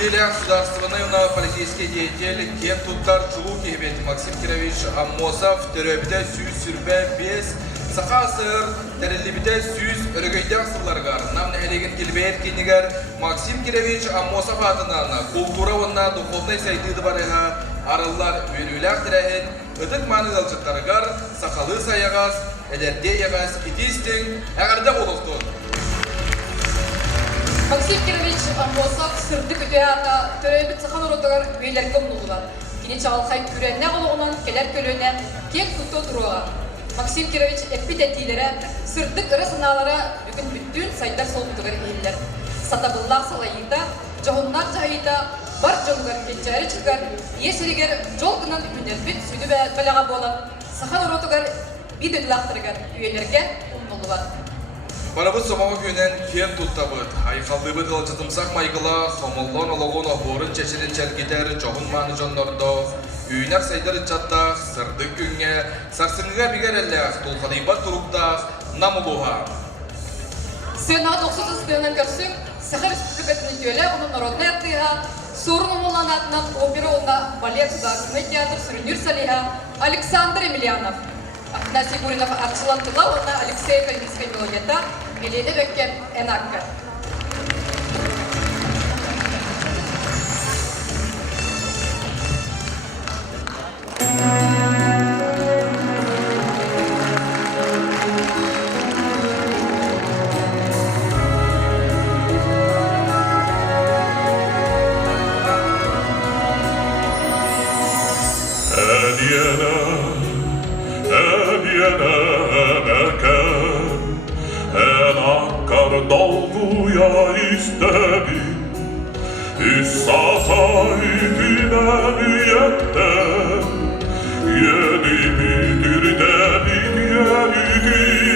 Среди государственный политический деятель Кен Туттар Чулуки Максим Кирович Аммосов теребите сүйіз сүрбе без сақасыр тәрелебите сүйіз өргейден сылларғар. Намны әлеген келбейт кенігер Максим Кирович Аммосов атынан культура онна духовный сайтыды барыға арылар үйріләк тірәйін үдік маны далжықтарығар сақалы саяғас, әдерде яғас, итістің әғірді болықтың. Максим Кирович Аммосов сырдык үтеата төрөбүт сахан оротогар үйлерге умнулар. Кини чалхай күренне болгонун келер көлөнө кең күтө туруга. Максим Кирович эпитетилере сырдык ыры сыналары бүгүн бүттүн сайдар солтугар ийилер. Сатабыллах салайыда, жогуннар жайыда бар жолгар кечери чыгар, есеригер жол гынан үнелбит сүдүбө балага болот. Сахан оротогар бидөдлактырган үйлерге умнулар. Барабыз somağın günden ken tuttabıt. Aykaldığı bıdıl çıtımsak maygıla, xomallon oloğun oborun çeşinin çelgider, çoğun manı jonlarında, üyüner saydar içattaq, sırdık günge, sarsınıga biger ellek, tulqadıybat turukdaq, namuluha. Сенат 30-ын көрсөк, Сахар Республикасының төлі, оның народный аттыға, Сорын омыланатынан опера онна балет государственный театр Сұрыныр Салиха Александр Емельянов. Акна Сигуринов атшылантыла, онна Алексей Кальминской мелодията, Меледе Беккен Энакка. Dolguya istedi İssahaytine niyetten Yedi midir dedik yedik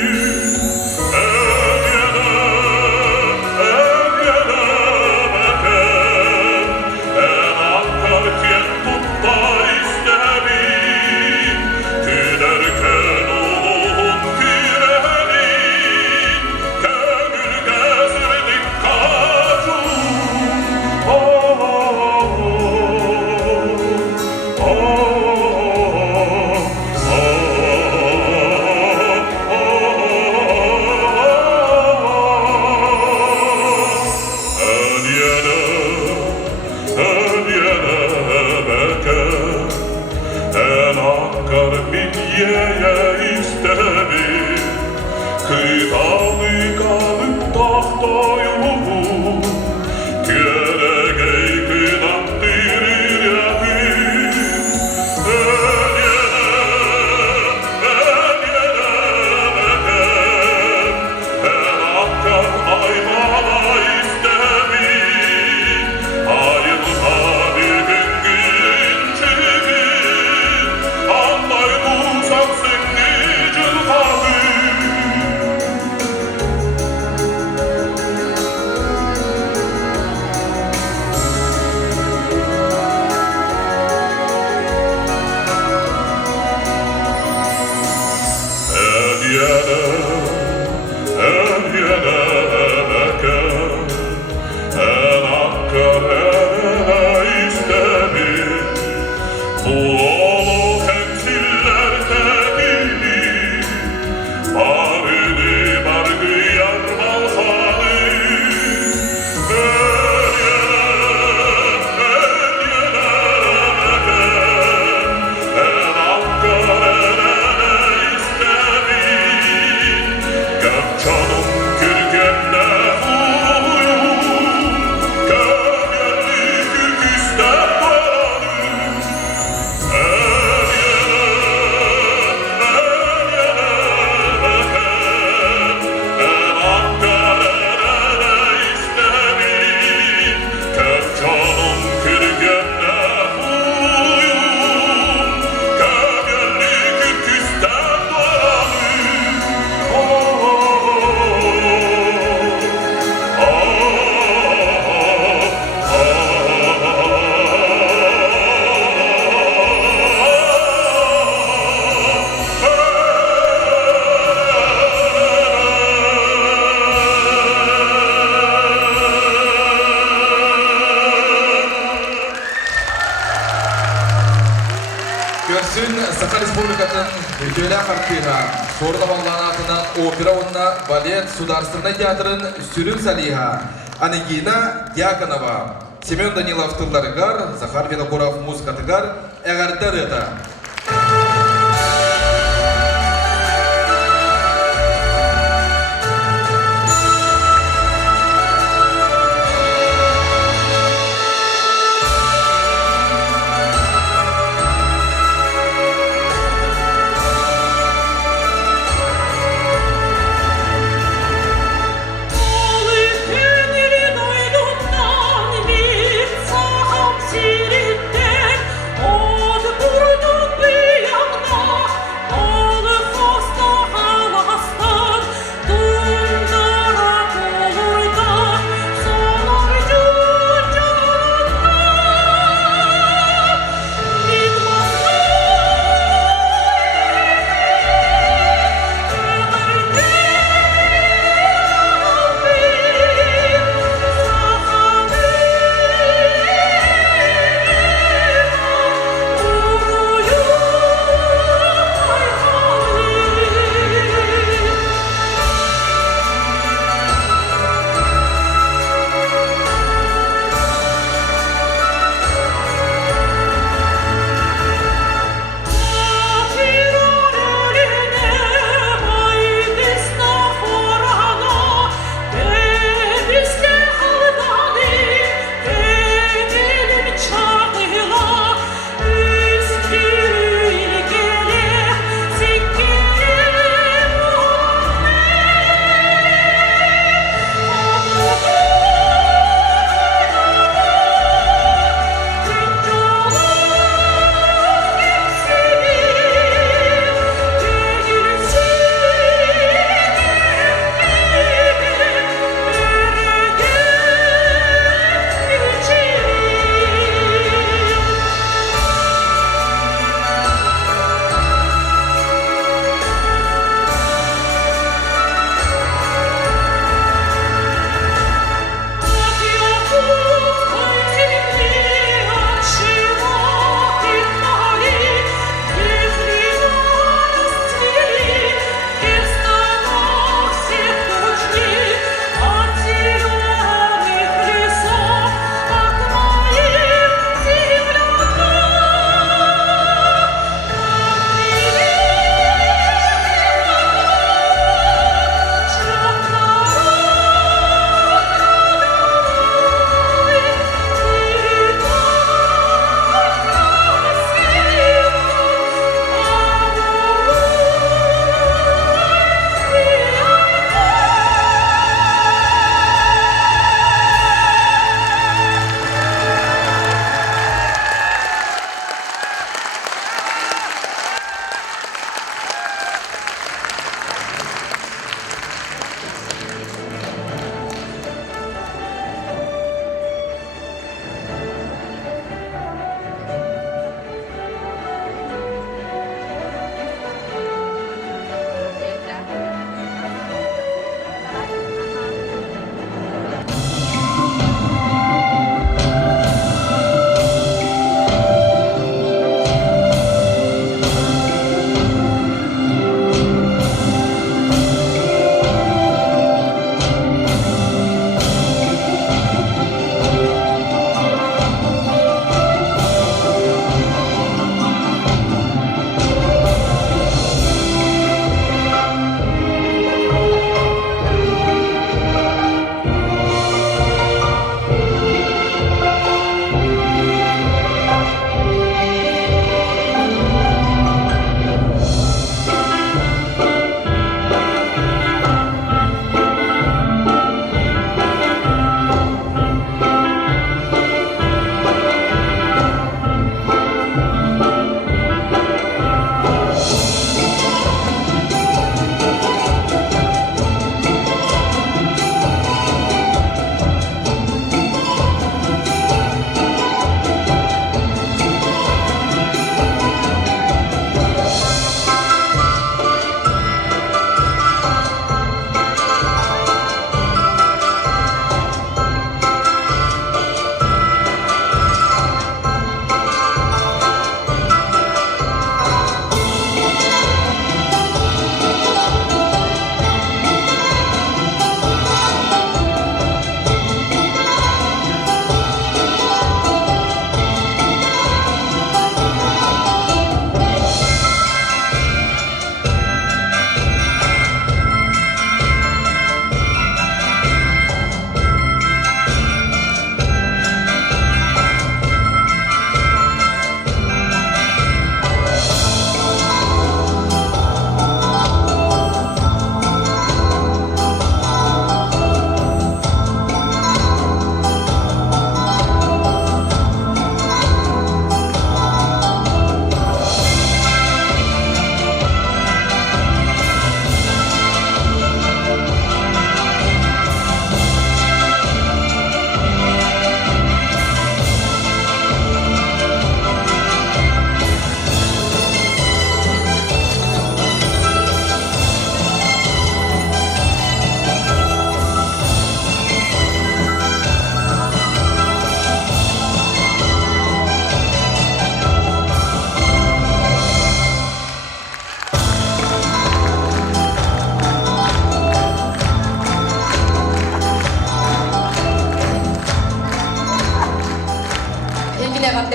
Үсүн Саха Республикатын өтөлі қартыға, сорда балланатынан опера онна балет сударственный театрын сүрін салиха, Анегина Дьяконова, Семен Данилов тылларыгар, Захар Винокуров музыкатыгар, әғардар ета. Od burdu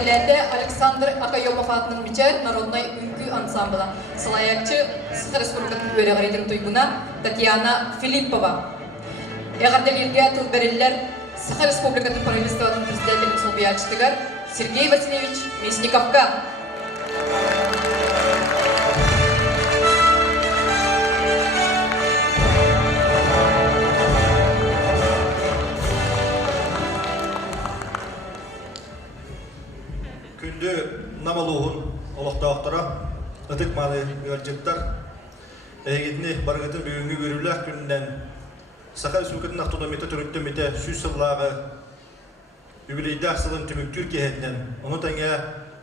Келәте Александр Акайомов атының мичер народной үнкі ансамблы. Салаякчы Сахар Республикатын өрәғаретін туйгуна Татьяна Филиппова. Яғарделерге тылбәрелер Сахар Республикатын правительствоның президентінің солбиячтығар Сергей Васильевич Мясниковка. Күнді намалуғын олықтауқтара ұтық маны өржеттар. Әйгетіне барғатын бүгінгі өрілік күнінен Сахар Республикатын автономиты түріктіметі сүз сыллағы юбилейдақ сылын түміктүр кехетінен. Оны тәңе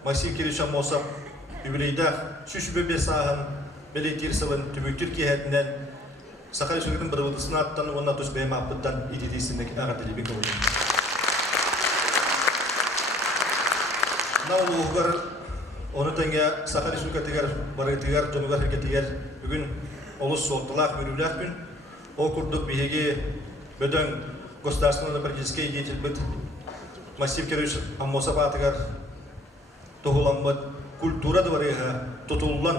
Максим Кирилович Амосов юбилейдақ сүз бөбе сағын белейтер сылын түміктүр кехетінен Сахар Республикатын бірвылдысына аттан оны тұс бәйім апыттан едетесіндік ағатылебек олды. Наулуғығыр, оны тәңе Сахар Республикатығар, барғытығар, жонуғар әркетігер бүгін олыс соқтылақ өрілік күн. Ол күрдік бейге бөдің государственный политический деятель бұд Максим Кирилович Амосов атығар тұғылан бұд культура дұварыға тұтылылан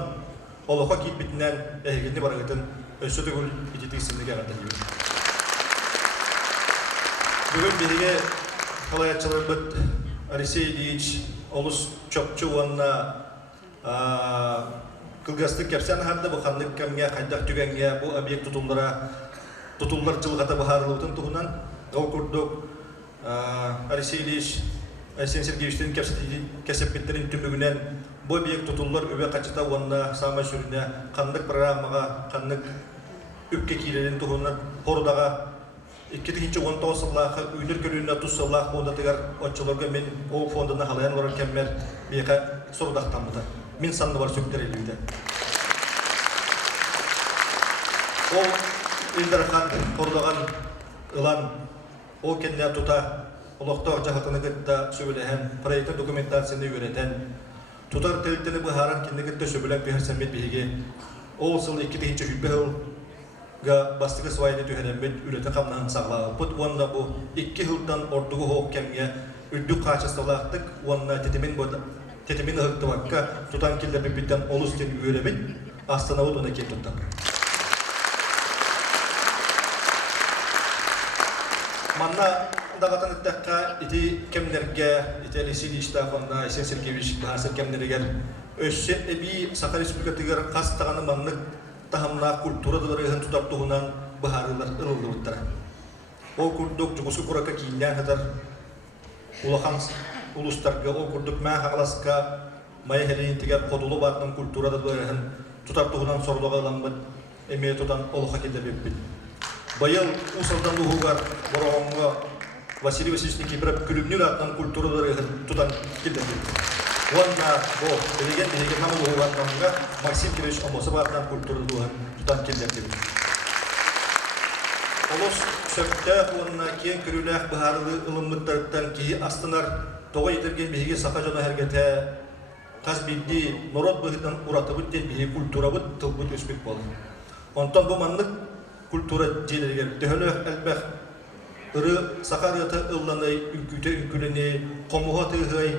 олыға кетбетінен әйгенде барғытын өсі түгіл ететігісіндегі ағатылығы. Бүгін бейге қалаятшылар бұд Алексей Ильич олыс чопчу уанна кылгастык кепсен ханды бұқандық кәмге қайдақ түгенге бұл объект тұтулар жылғата бұхарылығытын тұғынан ол күрдік Алексей Ильич Алексей Сергеевичтің кәсепкеттерін түмігінен бұл объект тұтулар өбе қачыта уанна сама сүріне қандық программаға қандық үпке кейлерін тұғынан қордаға 2019 сыллағы үйнір көліне тұз сыллағы фондатығар отчыларға мен ол фондына халаян олар кәммер бейқа сұрдақтамыды. Мен санды бар сөктер елуді. Ол Илдархан қордаған ұлан ол кенне тұта ұлықтау жағатыны күтті сөбілеген проекттің документацияны өретен тұтар тәліттені бұхаран кенне күтті сөбілек бейір сәмет бейге ол сыл 2-ші жүбе ұл бастығы свайны түйенемет үлеті қамнағын сағлағы. Бұд онына бұл 2 жылдан ордығы хоқ кәмге үрдік қачысталақтық онына тетемен ұғықты баққа тұтан келдерді біттен олыс тен үйелемет астана ол оны кеп тұттан. Манна дағатын үттәққа еті кемдерге, еті Алексей Ильичтағында, Алексей Сергеевич бағасыр кемдергер өссе әбей Сахар Республикатығыр қастағаны маннық тахамна культура дыларыгын тутартуғынан бұхарылар ылылды бұттара. Ол күрдік жүгісі құрақа кейіннен хатар улахан улустарға, ол күрдік мән қағыласқа майы хәлейін тегер қодылы бартын культура дыларыгын тутартуғынан сорлыға аламбыд, әмей тұтан олыға келдер беппін. Байыл ұсылдан ұғығар бұрағынға Василий Васильевич Кипров күлімнер атынан культура дыларыгын тұтан келдер беппін. Онна бұл білеген намыл оғаннанға Максим Кирилович Амосов атынан культуралуғын тұтан келдердегі. Олыс сөпті онна кен күріләқ бұхарылы ұлыммыттарыттан кейі астынар тоға етерген бейге сақа жана әргеті қаз білді норот бұғыдан ұраты бұттен бейге культура бұт тыл бұт өспек болды. Онтан бұл манлық культура желергер. Төхілі әлбәқ ұры сақа рыты ұлланай үнкүйті үнкүліне қомуға тұғай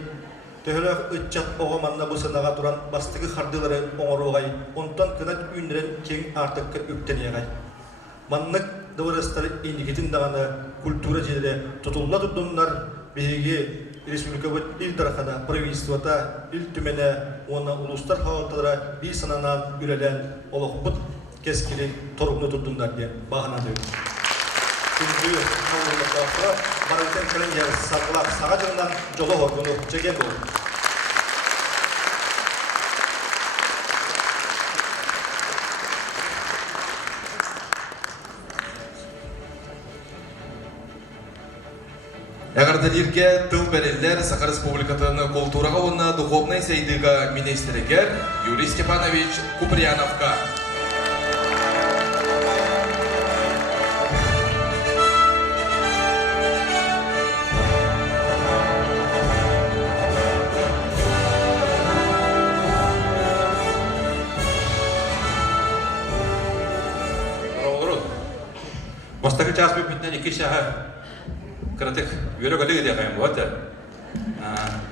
Төхілік үтчат оғаманна бұсынаға тұран бастығы қардылары оңыруғай, онтан кінат үйінерін кен артыққы үктенеғай. Маннық дұвырыстары енігетін дағаны культура желі тұтылла тұтынлар бейге республика бұд илдарқана, правительствата, ил түмене, оны ұлыстар қағалтылара бей сананан үрелен олық бұд кескері торғыны тұтынлар де бағына дөй. Күнді қауылықта барайтен кірін жер сақылақ саға жырынан жолы орғыны жеген болды. Әғардалерге тыл бәрелер Сахар Республикатының культураға онына духовный сейдіға министрігер Юрий Степанович Куприяновка. Бастағы час бөпітінен 2 шаға кіратық өрі көді кеде қайым болады.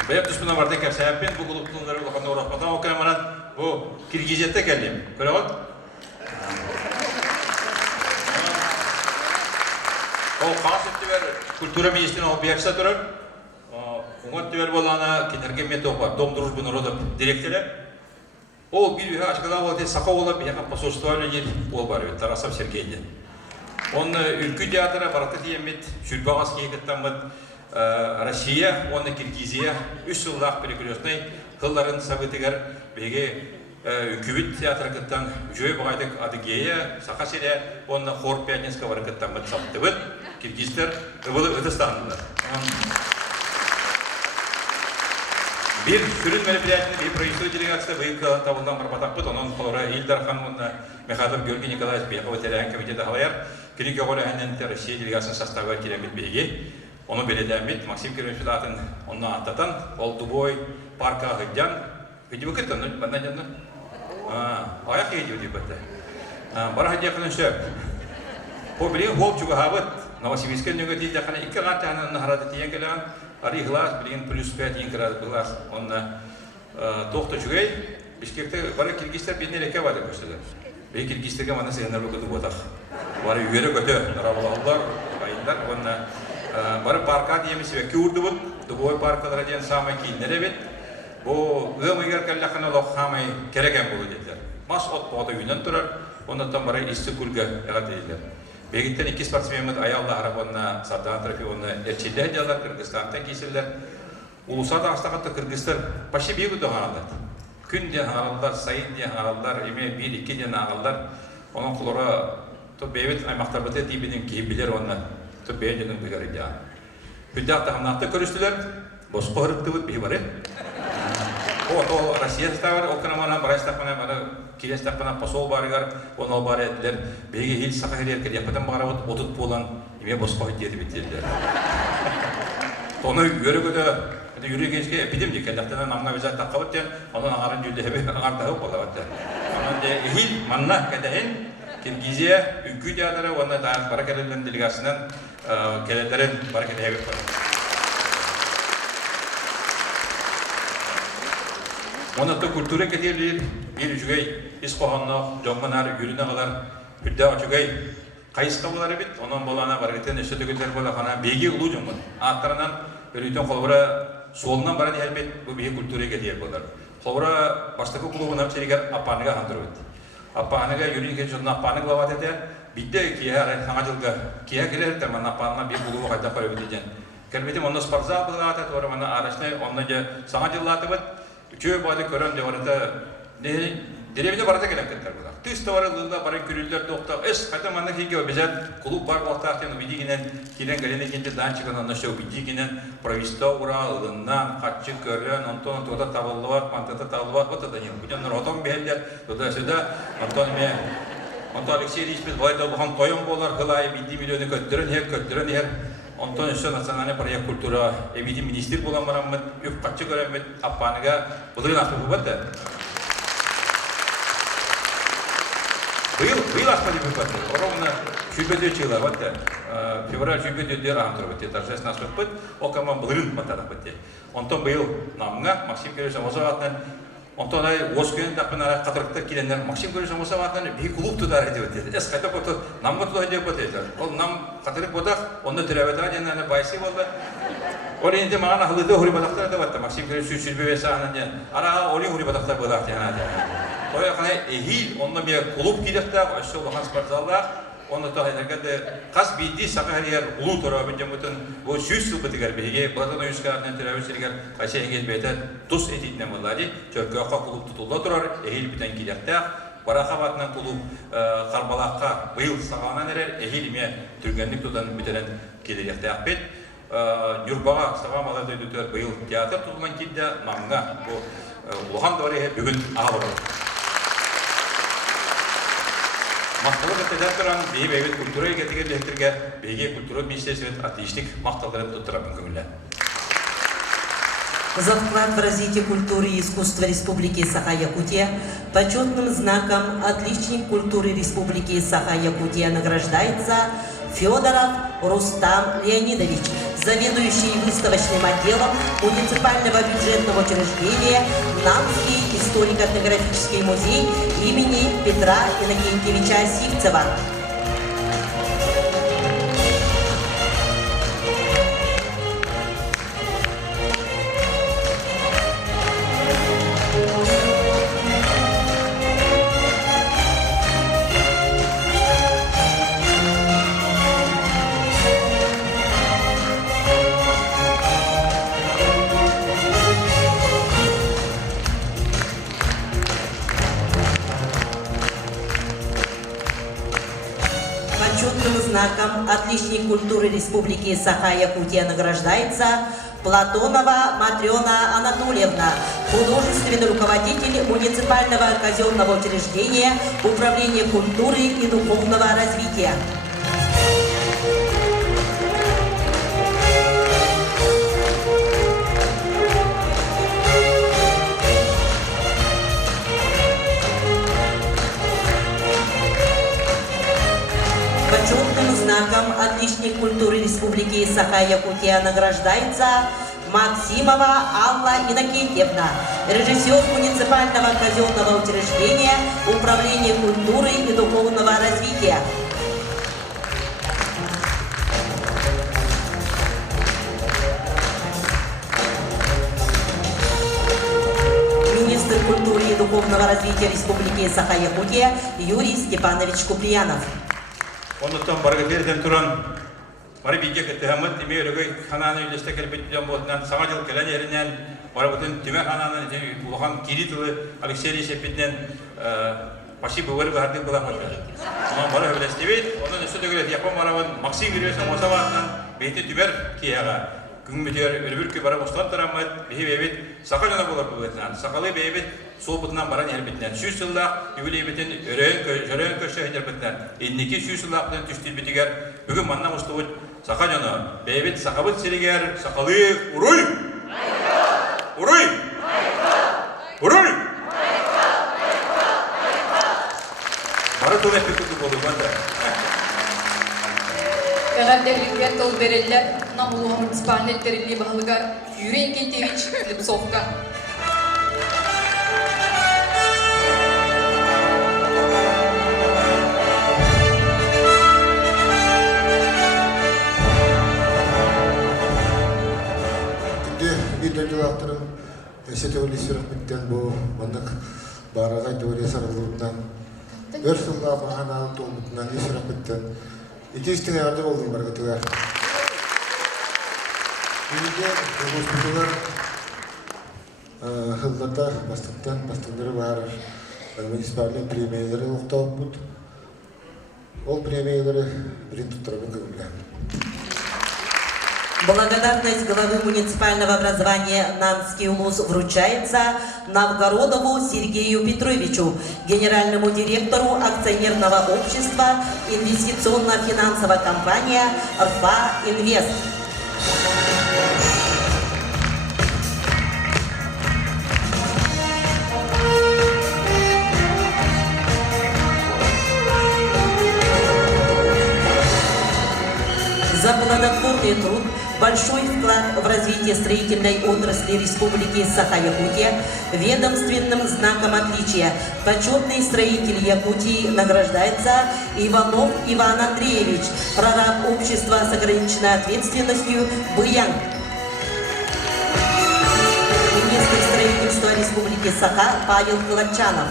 Бәйіп түспін амарды кәпсәйіппен бұл құлыптылындары ұлыққанда ұрақпатан оқыраманан бұл Киргизетті кәлем. Көрі ғод? Ол қағас өтті бер культура министрінің ол бияқса тұрыр. Оңат төбер болана кенерген меті оға Дом дружбы народов директоры. Ол бір үйе ашқыда олады сақа олап яқан посольство өлінер ол бар өт, Тарасов Сергейден. Оны үлкі театры бараты деймет, жүрбағас кейкеттамыд Россия, оны Киргизия, 3 жылдақ перекрестный қылларын сабытығар беге үкібіт театры кіттан жөй бұғайдық Адыгея, Сақа Серия, оны Хор Пятнинска бары кіттамыд саптыбыд, Киргизтер ұбылы ұтыстандылар. Bir sürün merpiyatını bir proyektiyo делегациясы выйкал табылдан барбатақпыт, onun қолыра Илдархан, оны Мехадов Георгий Николаевич Бехова Терян комитеті қалайар, Кирик Оғолы әннен Россия делегациясын составы керемет бейге, оны беледәмет Максим Кирович Федатын, оны аттатан, ол Дубой, парка ғыдян, ғыды бұқыт, оны бәнна жанны? Аяқ еді өте бәтті. Бара ғыдяқының сөп. По білген ғол чуға ғабыт, Новосибирске нөгі дейді қана 2 ғаттағынан нағырады тиен келеған, Ари глаз, блин, плюс 5 инкрат глаз, он тохто чугай, Бишкекте бары киргизтер бедне леке бады көстелер. Бей киргизтерге мана сыгынарлы көтіп отақ. Бары үйері көті, нарабалалар, байындар, он бары парка дейміз ве кюрды бұд, Дубой паркалары дейін самай кейінлері бет, бұл ғымығар кәлләқына лоқ хамай кереген болу деділер. Мас от боғды үйінен тұрар, ондан бары исті күлгі әғат дейділер. Бегиттен 2 спортсменмет аялда арабонна садан трофеонна эрчилдер диалар Кыргызстантан кесерлер. Улуса Дагыстагатта кыргыздар почти бегу доғаналар. Күн де ағалдар, сайын де ағалдар, еме 1-2 ден ағалдар. Оның құлора то бейбет аймақтар бұты дейбінің кейбілер онна то бейденің бұйгары деған. Күлдақ тағымнақты көрістілер, босқы ғырыпты бұд бей бары. Ол Россия ставар, ол қанамана, барай стақпана, бары келес тақпана посол барығар, оны бар әділер. Бейге ел сақа керер кер, япадан бағара бұд, отыт болан, еме босқы ғыт деді біттелдер. Оны үйері көді, үйері кеншке эпидем де кәлдақтана намна визат таққа бұттен, оның ағарын жүлді әбе ағартағы бола бұттен. Онын де ехил манна кәдәйін, Киргизия, үкі театры, оны бара кәлелерін делегасынан кәлелерін бара кәдәйі бар. Онатты культура кетерлер, bir жүгей, ис қоғаннақ, жомғанар, үйіріне қалар, үрді жүгей, қайысқа болар бит, онан болана барғеттен үшті түгілдер бола қана беге ұлу жомғын. Аттарынан үрітен қолбыра солынан барады әлбет, бұл беге культура кетер болар. Қолбыра баштықы құлуғын апшерігер апаныға қандыр өтті. Апаныға үйірін кен жодын апаны қылават әді, бітті кия саңа жылға кия келер, тәмін апанына бек ұлуы қайда қойып өтеден. Кәлбетім онны спортзал бұлғат әді, орыманы арашны, онны саңа жыллаты бұд, Чөй бады көрін де барыда деревіне барыда келем кеттер бұлар. Түсті барылығында барын күрілдер тоқтақ. Әс қайта маңна кейге бізет клуб бар болтақтен үбедігінен келен кәлені кенде дан чыған аннашы үбедігінен провиста ұра ұлынан, қатшы көрін, онтон тода табылы бар, мантата табылы бар, бұтыда не. Бұдан ротон бәлдер, тода сөйді, онтон Алексей Ильич біз балайда бұған тойын болар, ғылай 1 миллионы көттірін ер. Онтон еще национальный проект культура, эвиди министр болан бараммыт, үп қатшы көреммет, аппаныға бұлығын аспы бұбатты. Бұйыл аспы деп бұбатты. Оровна шүйбеде чыла батты. Февраль шүйбеде дер ағамтыр бөтте. Торжественно аспы бұбат, окаман бұлығын батадық бөтте. Онтон бұйыл намыңа, Максим Кирович Амосоватынан, онтон ай Оскөйін тақпынара қатырықтар келендер, Максим Кирович Амосоватынан бей клуб тұдар еді бөтте. Әс қайта бұты намға тұдар еді бөтте. Ол нам қатырық бұдақ, оны түрәбеті аденлеріне байсы болды. Ол енді маған ақылыды ғұри батақтар да бәтті. Максим Кирович сүрбе сағынан араға олин ғұри батақтар бұдақ дейін. Той қанай ехил, онны мен клуб кейдіқтақ, өші олған спортзалдақ, оны тоғайдарға қас бейді сақағар ұлу тұрабын жамытын, ол 100 жыл бітігер бейге, бұлатан ойыншқарынан түрәбісілгер қайсы еңгел бейті тұс ететінен болады. Чөркі оққа клуб тұтылда тұрар, ехил бітен кейдіқтақ, Барақа батынан клуб қарбалаққа бұйыл сағалынан әрер, ехил ме түргенлік тұдан бітерен кейдіқтақ бет. Нюрбаға сағам алады өтір бұйыл театр тұтылған кейді маңға ұлған дұғары бүгін ағылыр. Мақталы көттеден тұран бейі бәйбет культура егетігер лехтерге бейге культура министерствет отличник мақталдарын тұттырабын көңілі. За вклад в развитие культуры и искусства Республики Саха-Якутия почетным знаком «Отличник культуры Республики Саха-Якутия» награждается Федоров Рустам Леонидович. заведующий выставочным отделом муниципального бюджетного учреждения Намский историко-этнографический музей имени Петра Иннокентьевича Сивцева. Почетным знаком «Отличник культуры Республики Саха-Якутия» награждается Платонова Матрена Анатольевна, художественный руководитель муниципального казенного учреждения Управления культуры и духовного развития. Почетным знаком «Отличник культуры Республики Саха-Якутия» награждается Максимова Алла Иннокентьевна, режиссер муниципального казенного учреждения Управления культуры и духовного развития. Министр культуры и духовного развития Республики Саха-Якутия Юрий Степанович Куприянов. Онуттан баргатырдан туран бары бидге кеттемет теме өрөгөй хананы үлесте келбеттен болтунан саңа жыл келен еринен бары бүтүн теме хананы улахан киритылы Алексей Шепетнен паши бөгөр барды була калды. Онан бары үлестебет, онун өсө дөгөлөт Япон барабын Максим Гиревич Мосаватынан бейти түбер кияга күнгүтөр өрбүркө бары бостан тарамат бебет сака жана болор бүгөтнан. Сакалы бебет Собутынан баран әрбетінен 100 жыллақ юбилейбетін өрен көші әдербетінен. Еннеке 100 жыллақтың түшті бетігер бүгін манна мұстығыт сақа жаны. Бәйбет сақабыт серегер сақалы ұруй! Ұруй! Ұруй! Бары тұл әппе күтіп болу бәнді. Кәғәддерлікке тұл берелер намылуға муниципалитеттеріне бағылығар Юрий Иннокентьевич Липсовка. Дилақтырым сетевали сүрәтметтен бұл мандық бараға дөрес аралығынан өр сылға мағаналы толмытынан сүрәтметтен итестің арды болдың барға түгәр. Үйінде госпиталар хыллата бастықтары бар муниципальный премиялары ұқтауып бұд. Ол премиялары бірін тұттырабын көңілі. Благодарность главы муниципального образования Нанский УМУС вручается Новгородову Сергею Петровичу, генеральному директору акционерного общества инвестиционно-финансовая компания РФА Инвест. За плодотворный труд, большой вклад в развитие строительной отрасли Республики Саха-Якутия ведомственным знаком отличия почетный строитель Якутии награждается Иванов Иван Андреевич, прораб общества с ограниченной ответственностью «Быян». Министр строительства Республики Саха Павел Калачанов.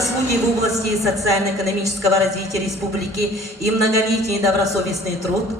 заслуги в области социально-экономического развития республики и многолетний добросовестный труд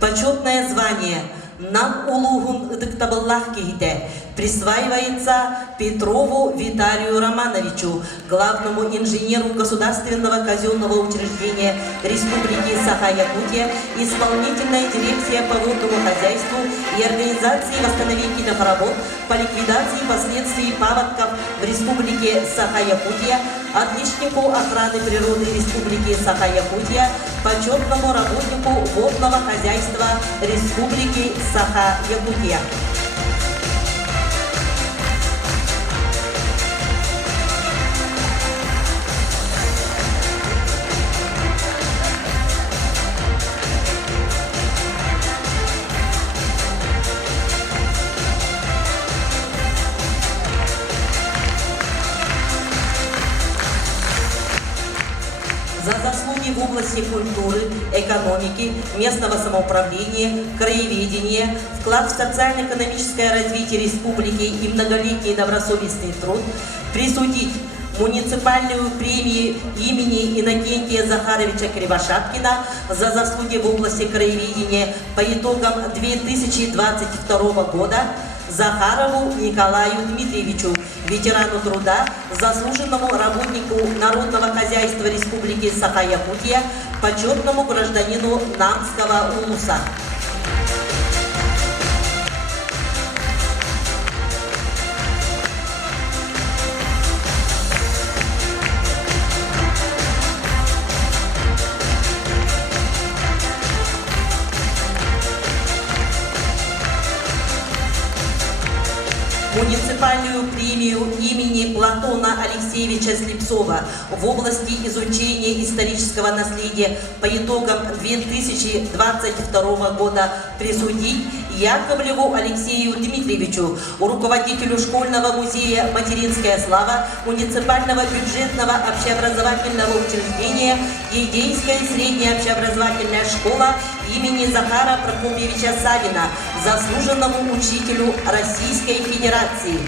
почетное звание «Нам улугун ыдыктабыллах кейте» присваивается Петрову Виталию Романовичу, главному инженеру Государственного казенного учреждения Республики Саха-Якутия, исполнительная дирекция по водному хозяйству и организации восстановительных работ по ликвидации последствий паводков в Республике Саха-Якутия, отличнику охраны природы Республики Саха-Якутия, почетному работнику водного хозяйства Республики Саха-Якутия. За заслуги в области культуры, экономики, местного самоуправления, краеведения, вклад в социально-экономическое развитие республики и многолетний добросовестный труд присудить муниципальную премию имени Иннокентия Захаровича Кривошапкина за заслуги в области краеведения по итогам 2022 года Захарову Николаю Дмитриевичу, ветерану труда, заслуженному работнику Народного хозяйства Республики Саха-Якутия, почетному гражданину Намского улуса. Муниципальную премию имени Платона Алексеевича Слепцова в области изучения исторического наследия по итогам 2022 года присудить Яковлеву Алексею Дмитриевичу, руководителю школьного музея «Материнская слава» муниципального бюджетного общеобразовательного учреждения Ейдейская средняя общеобразовательная школа имени Захара Прокопьевича Савина, заслуженному учителю Российской Федерации.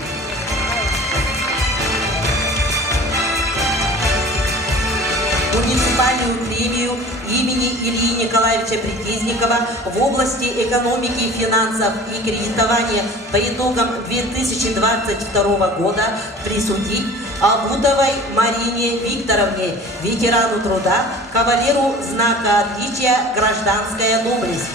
Муниципальную премию имени Ильи Николаевича Притезникова в области экономики, финансов и кредитования по итогам 2022 года присудить Абутовой Марине Викторовне, ветерану труда, кавалеру знака отличия «Гражданская доблесть».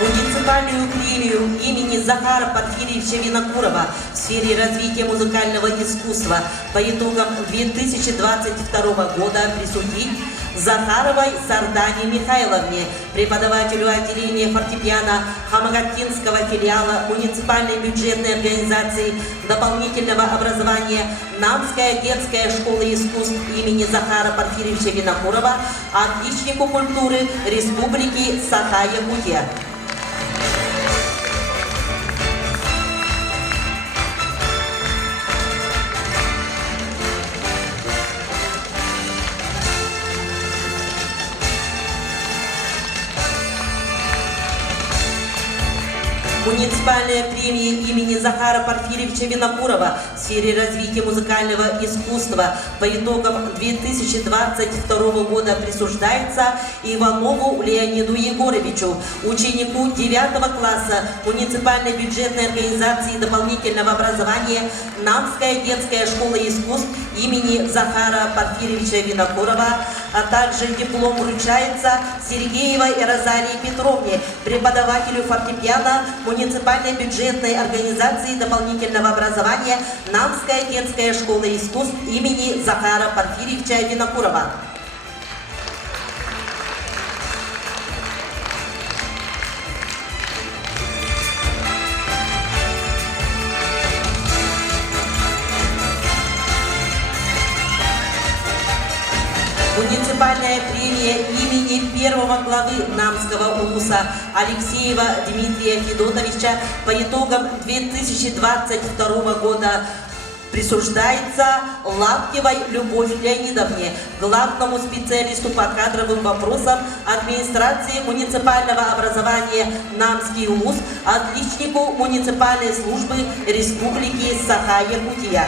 Муниципальную премию имени Захара Порфирьевича Винокурова в сфере развития музыкального искусства по итогам 2022 года присудить Захаровой Сардане Михайловне, преподавателю отделения фортепиано Хамагатинского филиала муниципальной бюджетной организации дополнительного образования Намская детская школа искусств имени Захара Порфирьевича Винокурова, отличнику культуры Республики Саха-Якутия. Муниципальная премия имени Захара Порфирьевича Винокурова в сфере развития музыкального искусства по итогам 2022 года присуждается Иванову Леониду Егоровичу, ученику 9 класса муниципальной бюджетной организации дополнительного образования Намская детская школа искусств имени Захара Порфирьевича Винокурова, а также диплом вручается Сергеевой Розалии Петровне, преподавателю фортепиано муниципальной бюджетной организации дополнительного образования Намская детская школа искусств имени Захара Порфирьевича Винокурова. Муниципальная премия имени первого главы Намского улуса Алексеева Дмитрия Федотовича по итогам 2022 года присуждается Лаптевой Любовь Леонидовне, главному специалисту по кадровым вопросам администрации муниципального образования Намский улус, отличнику муниципальной службы Республики Саха-Якутия.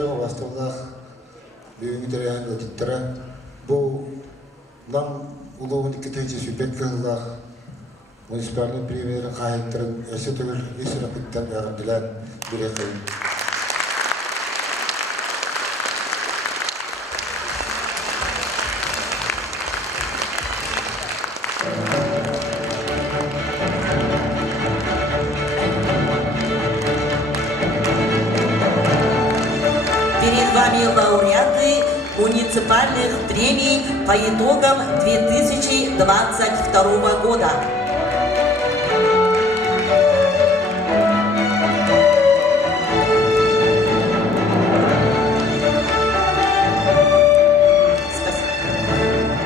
Васталдах, Бюмитериан, Латитера, Бо, нам уловный китайский беткаллах, муниципальный премьер Хайттер, Эсетовер, Исрапиттан, Арделян, Бирекай. Лауреаты муниципальных премий по итогам 2022 года.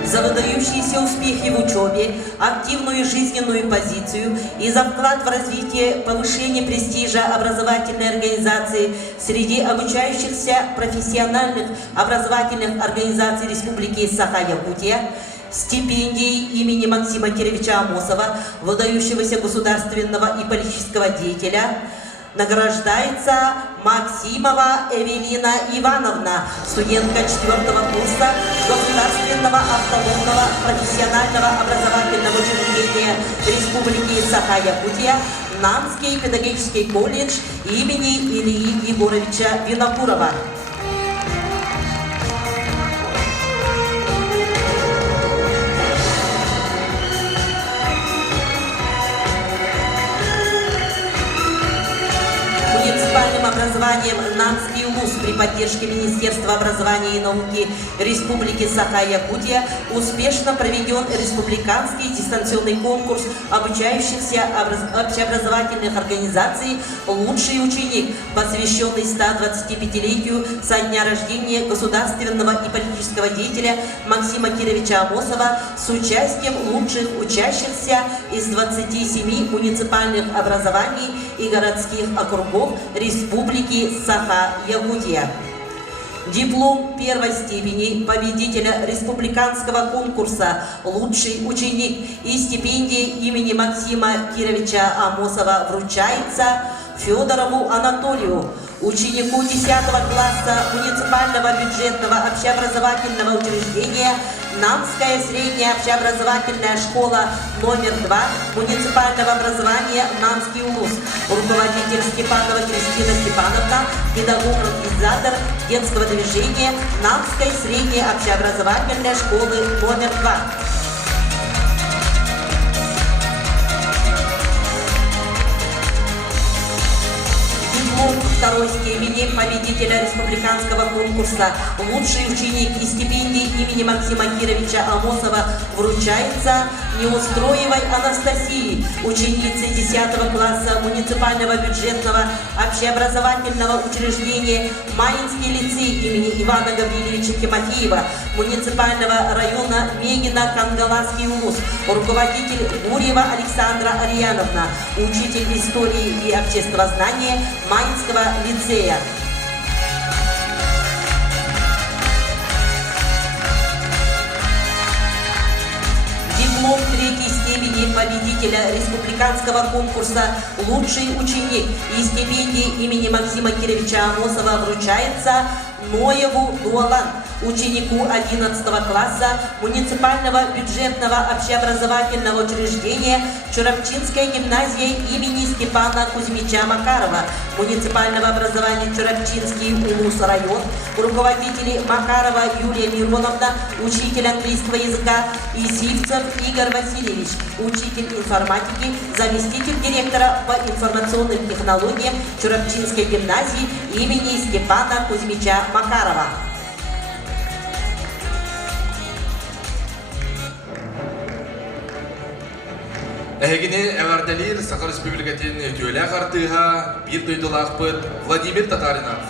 За выдающиеся успехи в учебе, активную жизненную позицию и за вклад в развитие, повышение престижа образовательной организации среди обучающихся профессиональных образовательных организаций Республики Саха-Якутия стипендией имени Максима Кировича Амосова, выдающегося государственного и политического деятеля, награждается Максимова Эвелина Ивановна, студентка 4-го курса Государственного автономного профессионального образовательного учреждения Республики Саха-Якутия, Намский педагогический колледж имени Ильи Егоровича Винокурова. Муниципальным образованием Намский улус при поддержке Министерства образования и науки Республики Саха-Якутия успешно проведен республиканский дистанционный конкурс обучающихся общеобразовательных организаций «Лучший ученик», посвященный 125-летию со дня рождения государственного и политического деятеля Максима Кировича Амосова с участием лучших учащихся из 27 муниципальных образований и городских округов Республики Саха-Якутия. Диплом первой степени победителя республиканского конкурса «Лучший ученик» и стипендия имени Максима Кировича Амосова вручается Федорову Анатолию, ученику 10 класса муниципального бюджетного общеобразовательного учреждения Намская средняя общеобразовательная школа номер 2 муниципального образования Намский улус, руководитель Степанова Кристина Степановна, педагог-организатор детского движения Намской средней общеобразовательной школы номер 2. Второй степени победителя республиканского конкурса «Лучший ученик» и стипендии имени Максима Кировича Амосова вручается Неустроевой Анастасии, ученице 10 класса муниципального бюджетного общеобразовательного учреждения Маинский лицей имени Ивана Гавриловича Тимофеева, муниципального района Мегино-Кангаласский улус, руководитель Гурьева Александра Арьяновна, учитель истории и обществознания Маинского лицея. Диплом третьей степени победителя республиканского конкурса «Лучший ученик» и стипендии имени Максима Кировича Амосова вручается Ноеву Дуалан, ученику 11 класса муниципального бюджетного общеобразовательного учреждения Чурапчинской гимназии имени Степана Кузьмича Макарова, муниципального образования Чурапчинский улус район, руководители Макарова Юлия Мироновна, учитель английского языка, и Сивцев Игорь Васильевич, учитель информатики, заместитель директора по информационным технологиям Чурапчинской гимназии имени Степана Кузьмича Макарова. Әгіне әғарделер Саха Республикатын өтеулі ағартыға бір дойдылақпыт Владимир Татаринов.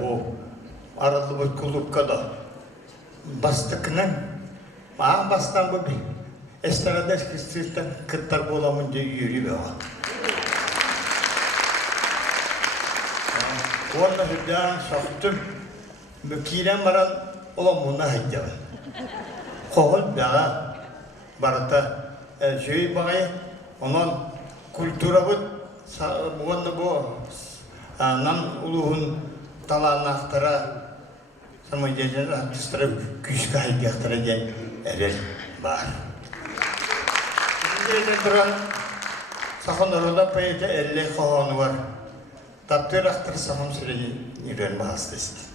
Bu aralı bir kulüpkada bastıkının bastan bu bir estradeş kısırtan kıttar bolamın diye yürü be. Orada hüdden saktım mükilem varan olamuna hacca. Kohol dağa barata şey bağay onun kültürü bu nam uluğun talanaqtara sama jajan artistara küçük haygaqtara gen erel var. Bizde duran sahanlarda payda elle qoğanı var. Taptır aqtır saham süreci niren bahastısı.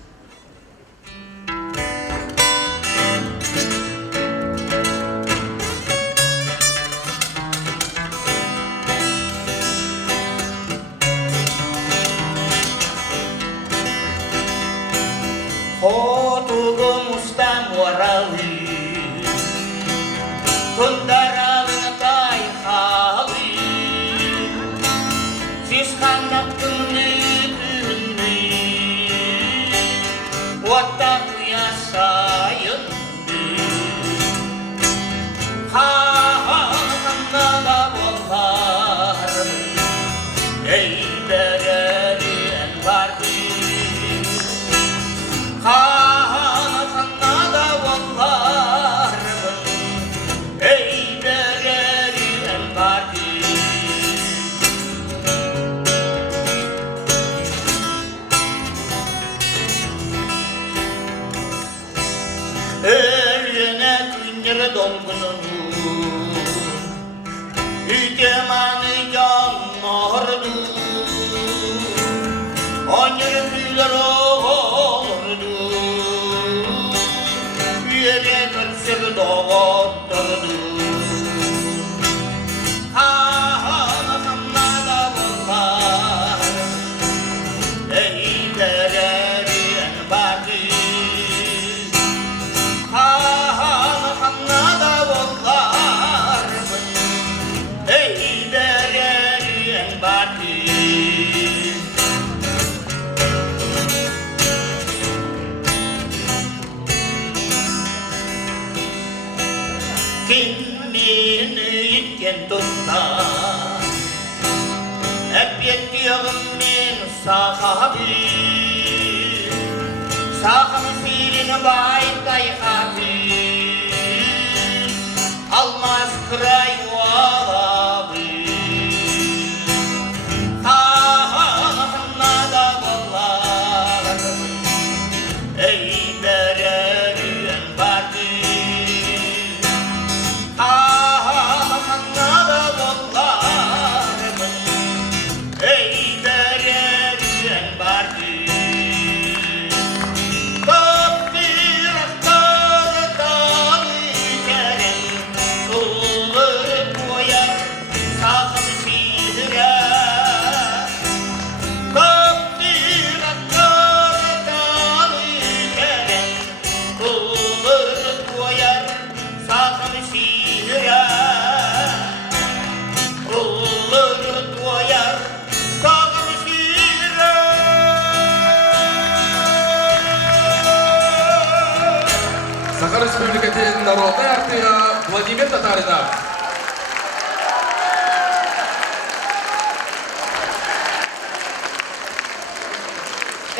Республикатын народный артыга Владимир Татаринов.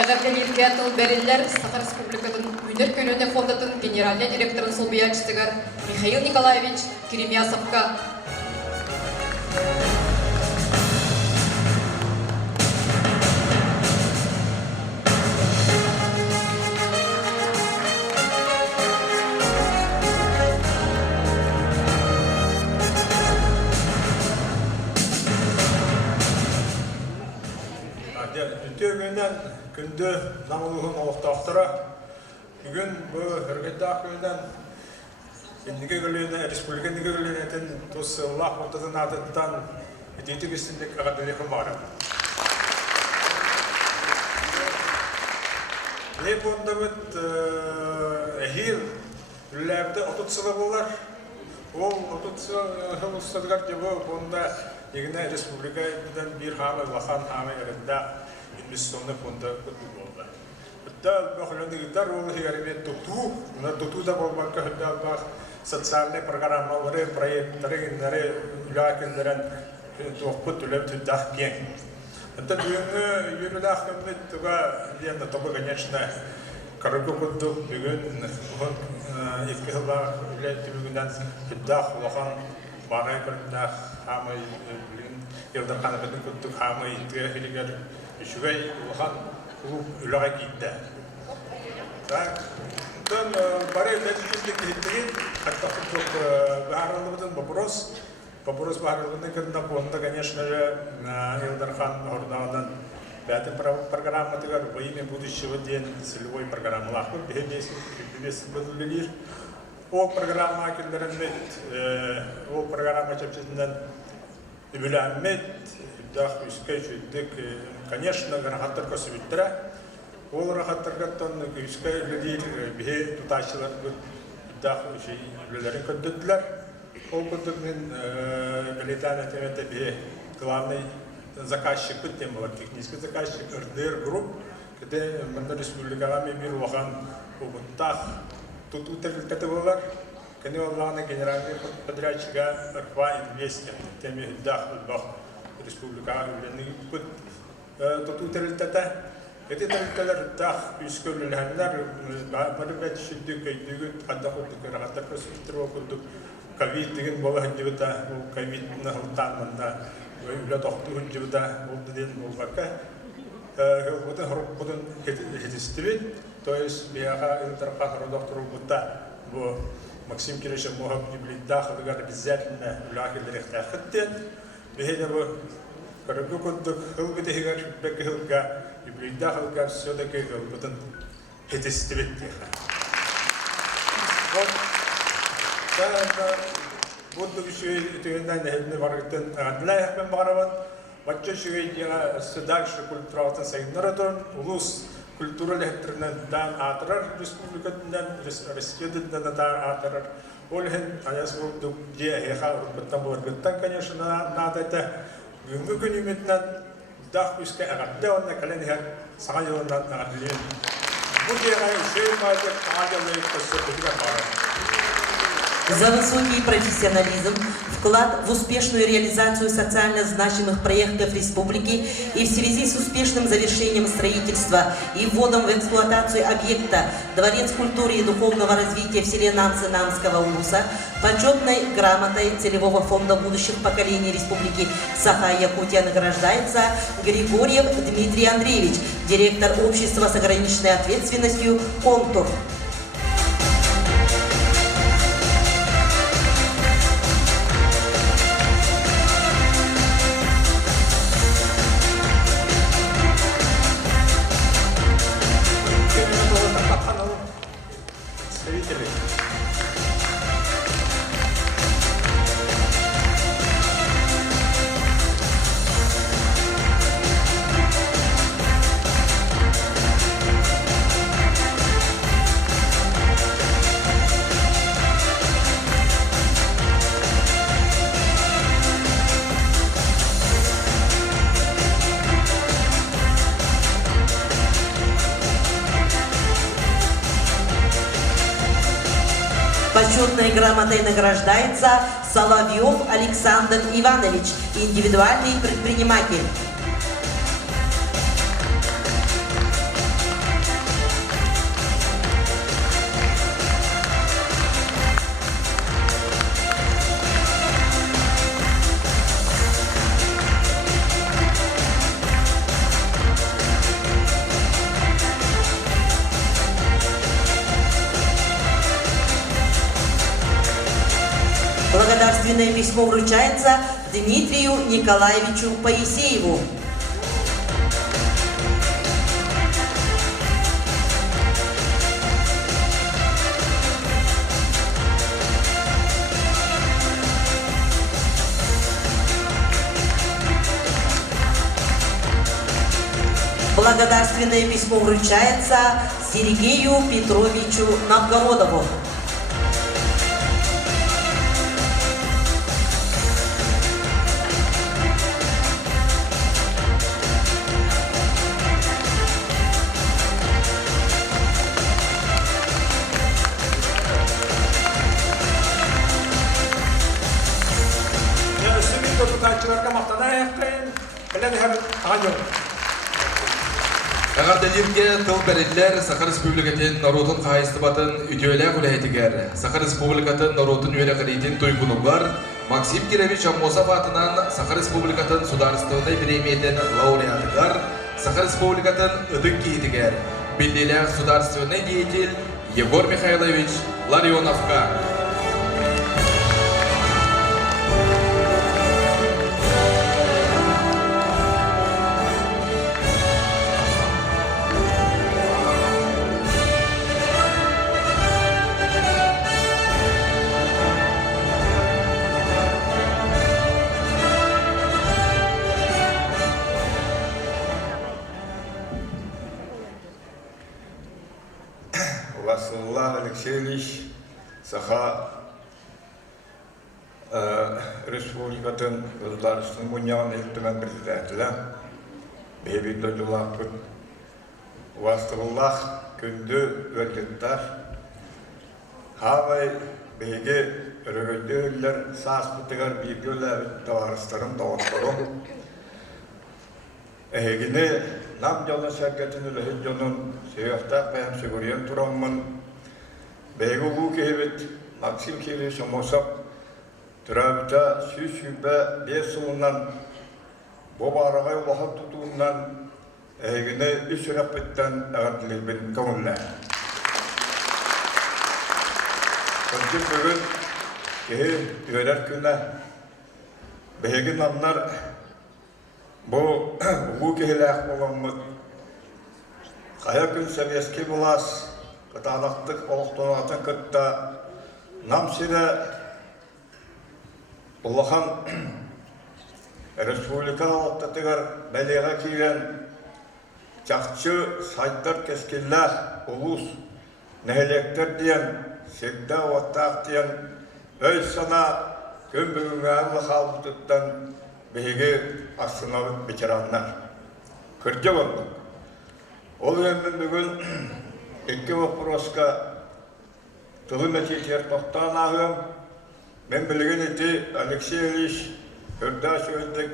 Әгәрден тыл бәрелләр Саха Республикатын Үнер көнөне фондатын генеральный директорын Солбиячтыгар Михаил Николаевич Киремясовка. Күнді намылығын олықтақтыра, күн бұл үргетті ақылдан ендіге көліне, республика ендіге көліне әтін тұсы ұлақ мұтыдың атыттан итити гистинник агадылы хымара. Не бондабыт эхил үлләбді отутсылы болар. Ол отутсылы ұстадығар жабы бонда егіне республикадан бір хамы лахан хамы әрінде инвестиционны фонда көтті болды. Бұтта бақыландығыдар ол хигарымен тұту, тұту да болмаққа хүлді албақ социальный программалары, проекттары, гендері үләкіндерін тоқпыт үләп түддақ кен. Это бүгінгі үйірілі ақымет тұға енді тобы, конечно, Карыгы күндік бүгін екі жылға үләйті бүгінен күддақ ұлақан барай күндақ хамай бүгін елдар қанығының күндік хамай итіге хилігер үшігай ұлақан үліға кейтті. Бұдан барай үләйті күндік кейттігін қаттақ күндік бағарылығының вопрос бағарылығының күндік онда, конечно же, елдар қан орнағынан Пятая программа во имя будущего день целевой программы лахмы без бедулилир. О программа кендеренмет, о программа чапчинден юбилямет, дах ускайчудек, конечно, рахаттар косвиттера. Ол рахаттаргаттан ускай лилир бе туташилар дах уши лилерин көддөтлөр. Ол көддөкмен билетана темете бе главный заказчик, тем более технический заказчик, РДР групп, где мы республиками мир лохан убунтах, тут утерлитывалар, каневалланы генеральный подрядчика РФА инвестия, теми дах бах республика уленный пут, тут утерлитата, эти утерлиталар дах исколлюльхандар, барбет шиддик кайдигут, адахут дикарахатар просвитровокудук, ковид деген балахандивата, ковид нахалтанманда. Уля доктор живда болден болбака вот хрупкодон хетистивит, то есть биаха интерпретатор доктор будда бо Максим Киришев мог приближаться обязательно лагерь рехтахтет бихеда бо короче код хылбите хигар бекхылга приближался все-таки хылбутон хетистивит вот Будут еще и на варгтен для бараван, вачеши я дальше культуралtan сайнардан, улус культура лехтернен дан атырар республика дан республика дан атырар. Олхен аяс был где еха баттан боргаттан, конечно, надо это гүнгүн үмүтнен дах үскө агатта онна каленхер сагайондан агатлен. Бу жерге шеймаде агалы посетуга бара. За высокий профессионализм, вклад в успешную реализацию социально значимых проектов республики и в связи с успешным завершением строительства и вводом в эксплуатацию объекта Дворец культуры и духовного развития в селе Намцы-Намского улуса почетной грамотой Целевого фонда будущих поколений Республики Саха-Якутия награждается Григорьев Дмитрий Андреевич, директор общества с ограниченной ответственностью «Контур». Почетной грамотой награждается Соловьев Александр Иванович, индивидуальный предприниматель. Благодарственное письмо вручается Дмитрию Николаевичу Поисееву. Благодарственное письмо вручается Сергею Петровичу Новгородову. Ағардалимге тыл бәреллер Саха Республикатын народын қайыстыбатын үтеулі құлайтығар. Саха Республикатын народын өйрі қылайтын тойгунуғар Максим Кирович Аммосов атынан Саха Республикатын сударыстығындай премиятын лауреатығар Саха Республикатын үдік кейтігар. Белделер сударственный деятель Егор Михайлович Ларионовка. Алексеевич Саха Республикатын государственный муниан электронный председателя Бебит Додулахпут Вастывуллах күнді өрлеттар Хавай беге өргөдөллер сааспытыгар бейгөлі товарыстарын дауыттыру Эгіне нам жолын сәркетін үлі жонын сөйіқтақ бәйім сүгірген тұрамын Бәйгі ұлу кейбет Максим Кирович Аммосов түрәбіта сүйбе 5 жылынан бұл арағай уақыт тұтуынан әйгіне үш рәппеттен әғарділербен көңілі. Күнтін бүгін кейі үйерер күні бәйгі намнар бұл ұлу кейлі әқ боламыз. Қая күн сәбеске болас Кытанақтық олықтонатын күтті нам сірі ұлыған республика алаттатығар бәлеға кейген жақшы сайттар кескелләр ұлыс нәйлектер дейін сегді оттақ дейін өй сана күн бүгінгі әлі қалып тұттан бейге асынауыт бекераннар. Күрде болдық. Ол өмін бүгін Екі вопроска тұлым әтетер тоқтан ағым. Мен білген еті Алексей Ильич үрдә сөйлдік.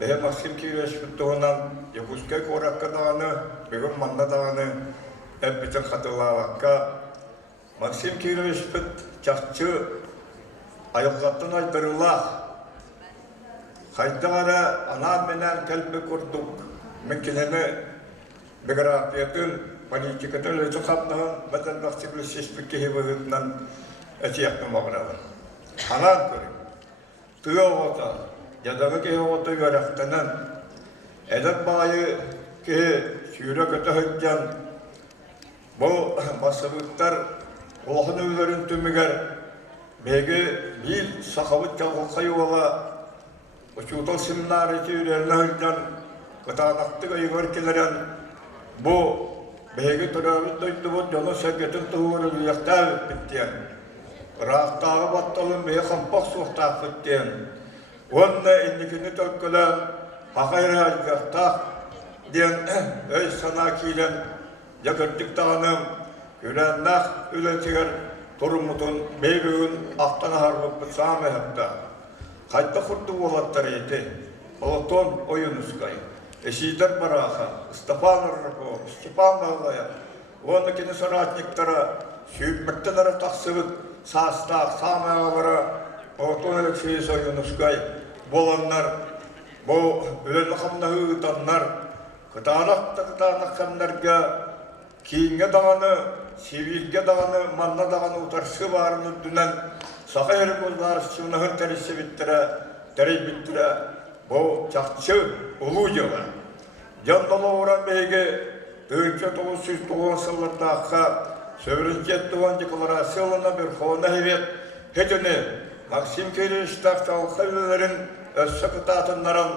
Бәе Максим Кирович бұттығынан Якутскай қораққа дағаны, бүгін манна дағаны әббітін қатылауаққа. Максим Кирович бұт жақчы айылғаттың айдырылақ. Қайдағара анан менен кәлбі көрдік. Мен кенені біграпиятын политикатын өте қапнаған бәтін бақтықлы шешпік кейбігітінен әтияқтың мағыралы. Анан көрім. Тұйы оғыта, ядағы кейі оғыта өрәқтінен әдіп байы кейі сүйрі көті høйтен бұл басыбыттар олғын өйлерін түмігер бәйгі біл сақабыт жалғылқай ола ұшутал семинары түйреріне høйтен қытанақтық айғыр келерен бұл бәйгі тұрабыт дөйді бұд жоны сәкетін тұғыры ұяқтар біттен. Рақтағы батталын бәйі қампақ суқтақ біттен. Онына ендікіні төлкілен пақайры әлгақтақ ден өй сана кейлен жәкірттік тағының күрәннақ өлетігер тұрымытын бәйгігін ақтан арбып бұтсам әйіпті. Қайтта құрды олаттар еті. Олаттон ойын ұскай. Эшидер бараха, Степан Рырков, Степан Галая, оны кені соратниктара, сүйіпміктілері тақсыбыт, састақ, самағалары, Отон Алексей Сойынускай, боланнар, бұл өлі қамнағы ұтаннар, қытанақ-қытанаққанларға кейінге дағаны, севилге дағаны, манна дағаны ұтарсы барыны дүнен, сақа әрі болдар сүйінығын тәресі біттірі, тәрей біттірі, бұл жақшы ұлу жылы. Жандалы оран бәйге 1990 жылдардаққа сөбірінчет туған декларациялына бір қоғына хебет хетіні Максим Кирович тақталқы өлерін өссі қытатынларын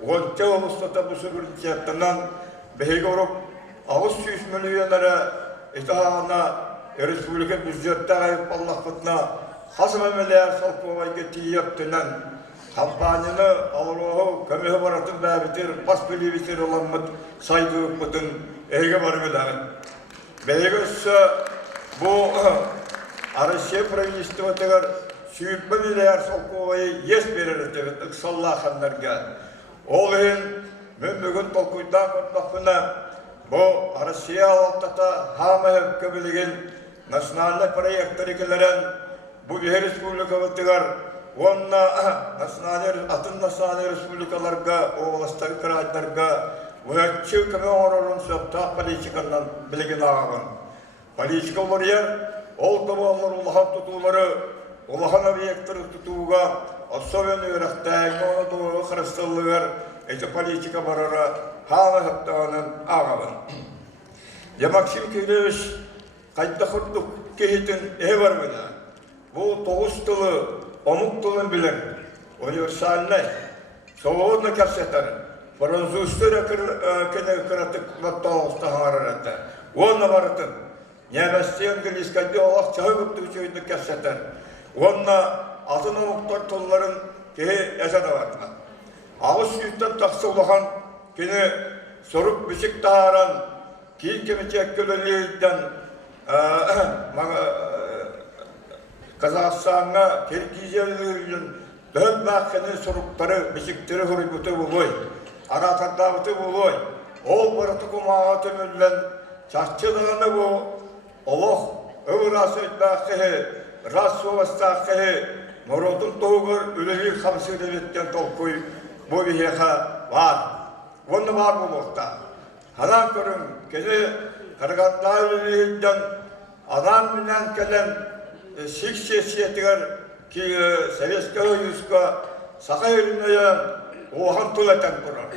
10 облыстата бұл сөбірінчеттінен беги оруп агыс 100 миллионнара итаана республика бюджеттагы баллахтна хасма миллиард солковайга тиептенен компанияны алыроо көмөй баратын бәбитер паспилибитер оламмыт сайдык бутун эге баргылагын бегөссө бу Россия правительствотыгар 100 миллиард солковай ес берер деп ыксаллахандарга ол ен мен бүгүн толкуйдан көрмөкмүн бу Россия алтата хамы көбүлген национальный проекттарыкелерен бу республикабытыгар онна национальный республикаларга областагы крайларга өтчү көмө оролун сопта политиканан билген агын политика болар ол тоболор улахан тутуулары улахан объекттер тутууга особенно өрөктәгә оны христианлыгар эти политика барара халы хаттанын агабын я Максим Кириллович кайда хурдук кейтин эвар менә бу 9 тылы омук тылын билен универсальный свободно кассетар француздар кене кратык маталста харарата онна барытын немесе английская олақ чагып түчөйдү кассетар онна атын омуктар тылларын ке эсада барна агыс үттен таксылган кене сорук бишик тааран кийин кемечек көлөлүйдөн Казахстанга Киргизиялыгын дөп бакыны соруктары бишиктери хурбуты болой аратардабыты болой ол барыты кумага төмөллөн чаччылыгыны бу олох өврасыйдакы расовастакы народун тоогор үлөйү хамсы деп толкуй бу бияха бар онны бар болокта анан көрүн кене каргандайдан анан менен келен сексиятыгар ки Советский Союзга сахайрыная охан тулатан турар.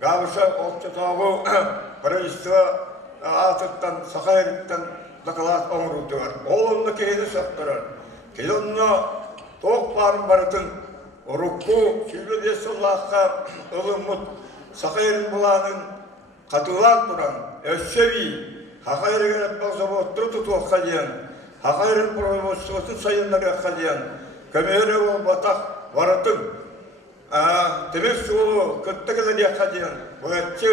Гавша оптотагы правительство атыттан сахайрыттан доклад омрутугар. Олонны кейде сактырар. Келонно ток барын барытын рукку сүйбе соллахка ылымыт сахайрын буланын катылан туран өссеви хахайрыгат болсо тутуакка диян Хакайрын производствосын сайынларға қалиян, көмері ол батақ барытын, темек суылы күттігілі қалиян, бұғатшы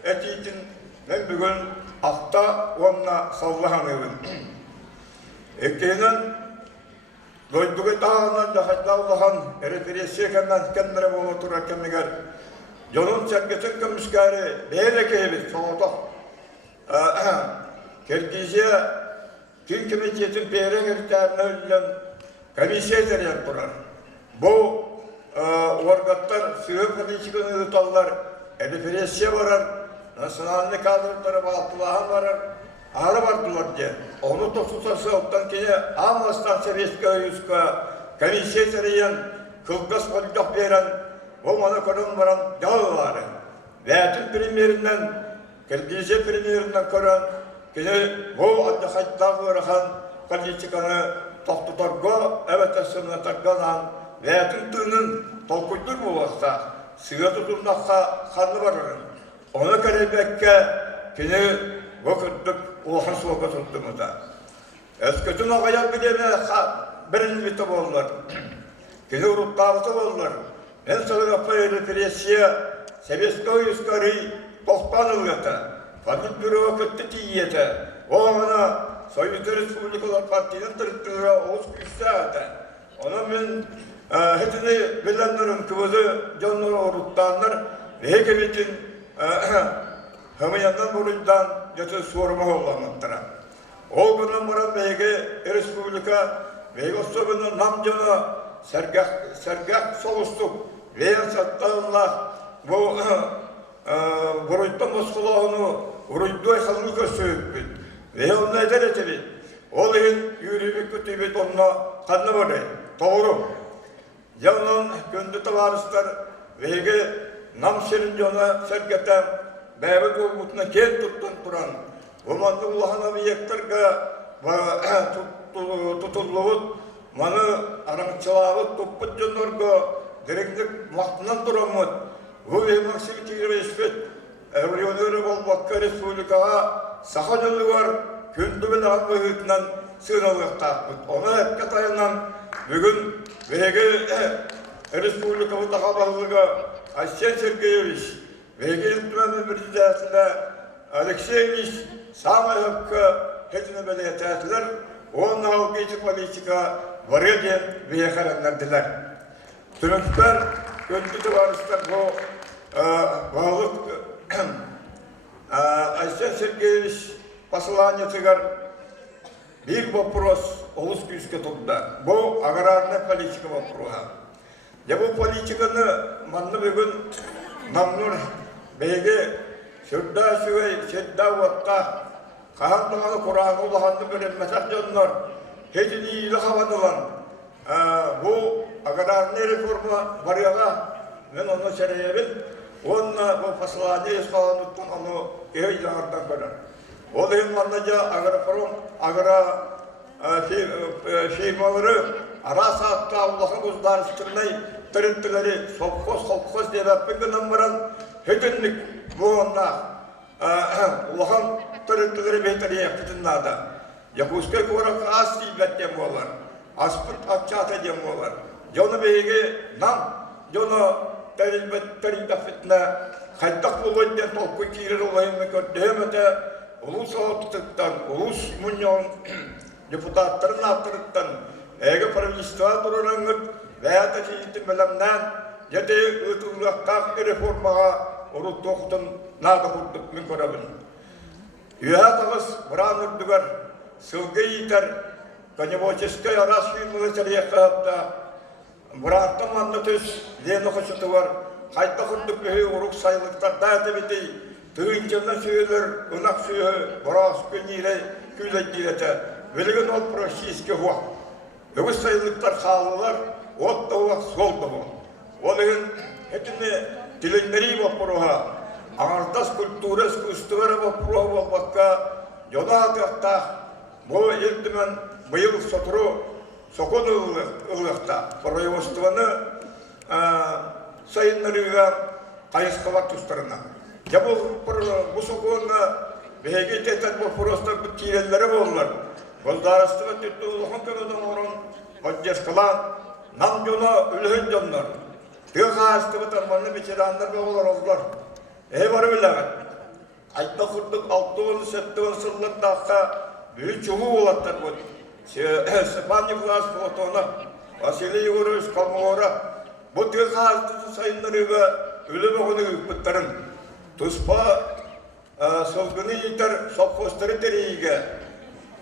әтейтін мен бүгін ақта онына саллаған өбін. Еккенін, дойдығы тағынан жақайдалыған референция кәмнен кәмдері болу тұра кәмігер, жолын сәккесін көміскәрі бәйелі кейбіз соғытық. Киргизия Тün Комитетин Бейрен Эртәріне өлген комиссия дәрен тұрар. Бұл оргаттар сүйі политиканы ұталар, референция барар, национальный кадрлары балпылаған барар, ары бардылар де. Оны тоқсутасы оттан кейе Амластан Советский Союзға комиссия дәрен кылғас қолдақ берен, бұл маны көрін баран жалылары. Вәтін премьерінен, Киргизия премьерінен көрін, Кене бұл аддақайттағы ұраған политиканы тоқтытарға, әвәтәсіміне тарғанан, вәтін түнін толқыйдыр болақта, сүйе тұтымдаққа қаны барырын. Оны кәребәкке кене өкірдік ұлған суға тұттымыда. Өскөтін ағаян білеме бірін біті болылар. Кене ұрыттағыты болылар. Мен сылығапа референция Советский Союзға тоқтан ұлғата. Политбюро көтті тиеті. Оғана Союзды Республикалар партияның тұрыттыға оғыз күшті әді. Оны мен хетіні білендерін күбізі жонлары ұрыттанлар веге бетін хымыяндан бұрыйдан жөті суырма оғламыттыра. Ол күннен бұрын веге республика веге особенно нам жона сәргәк соғыстық веян саттағылар бұл Бұрыйттан мұсқылауыны ұрыйдой қалымы көсөйіп бет. Ве онна әдер етебет. Ол ең үйребек көтебет онна қанны бұрай. Тоғыру. Яңнан көнді таварыстар веге нам серін жона сәргетен бәбі көмітіне кел тұттан тұран. Оманды ұлахан объекттарға тұтылуыт, маны араңчылағы тұппыт жонларға деректік мақтынан тұрамыд. Вы, Максим Кириллович, Эволюционеры болбакка республикаға саха жолугар күндүбүн агыбытынан сыналыктаппыт. Оны эпке тайынан бүгүн веге республикабы тахабалыга Арсен Сергеевич, веге илтмені президентіне Алексей Ильич Самойловка хетіне белететілер, onun avgeci politika varı diye veyakaranlardılar. Türkler öldü varışlar bu bağlık Aysen Sergeevich посланниятыгар bir вопрос олус күйіске тұрды. Bu agrarna politika vопроса. Ya bu politikаны manlı бүгін намнур беге шырда шүгей, шырда уатқа қағандығаны құрағын ұлағанды бірінмесақ жонлар хетіні үйлі қавадылан. Bu agrarna реформа барыға мен оны шәрейебін. Онна bu послание esқалануттың оны кей жаңардан көрір. Ол ең маннажа фирмалары ара саатта Allah'ın uzdarıştırmayı tırıntıları sopkos diye bakımdan varan hüdünlük bu onda Allah'ın tırıntıları behteri yaptığında da Yakuşka kuvarak az tibet demolar, aspıt atçata demolar. Yonu beyge nam, yonu terilbet fitne, haydak bulunca tolku kirir olayım kördüğümde ulus ağıtıktan, ulus munyon депутаттарын аттырыттан, әгі правительства тұрыраңыр, вәйәті жиітін білімнен, жете ұтылықтақ реформаға ұрыт тоқтын нады құрдық мен көрабын. Үйәтіғыз бұран үрдігер, сылғы етер, коневоческай арас фирмылы сәрие қағапта, бұранты манны түс, лені құшыты бар, қайта құрдық бүйі ұрық сайлықтар дәті бетей, түйінчені сүйелер, ұнақ сүйі, бұрас көнерей, күйлет дейреті, Велиген ол практически уақ. Өгіз сайылықтар қалылар, от да уақ, сол да уақ. Ол еген әкіне тілендері бапыруға, аңырдас культура искусствары бапыруға болбаққа, жода атықта, бұл елдімен бұйыл сотыру, соқын ұлықта, производствоны сайынларыға қайысқалар тұстарына. Бұл соқуына бәйге тәтәт бапыростар бұл тирелері болылар. Goldarastıga tüttü uluğun köyüden orun, Hoccaşkılan, nam yola ülüğün jonlar. Tüy ağastıga tarmanlı biçiranlar boğular oldular. Varı bileğen. Ayda kurduk 6-7 sıllık dağqa büyük çuğu olatlar bu. Sepani Vlas Foto'na, Vasily Yugorovich Kalmogora. Bu tüy ağastısı sayınlarıga ölü boğunu hükmütlerin. Tuspa sılgını yeter, sopkostları teriğe.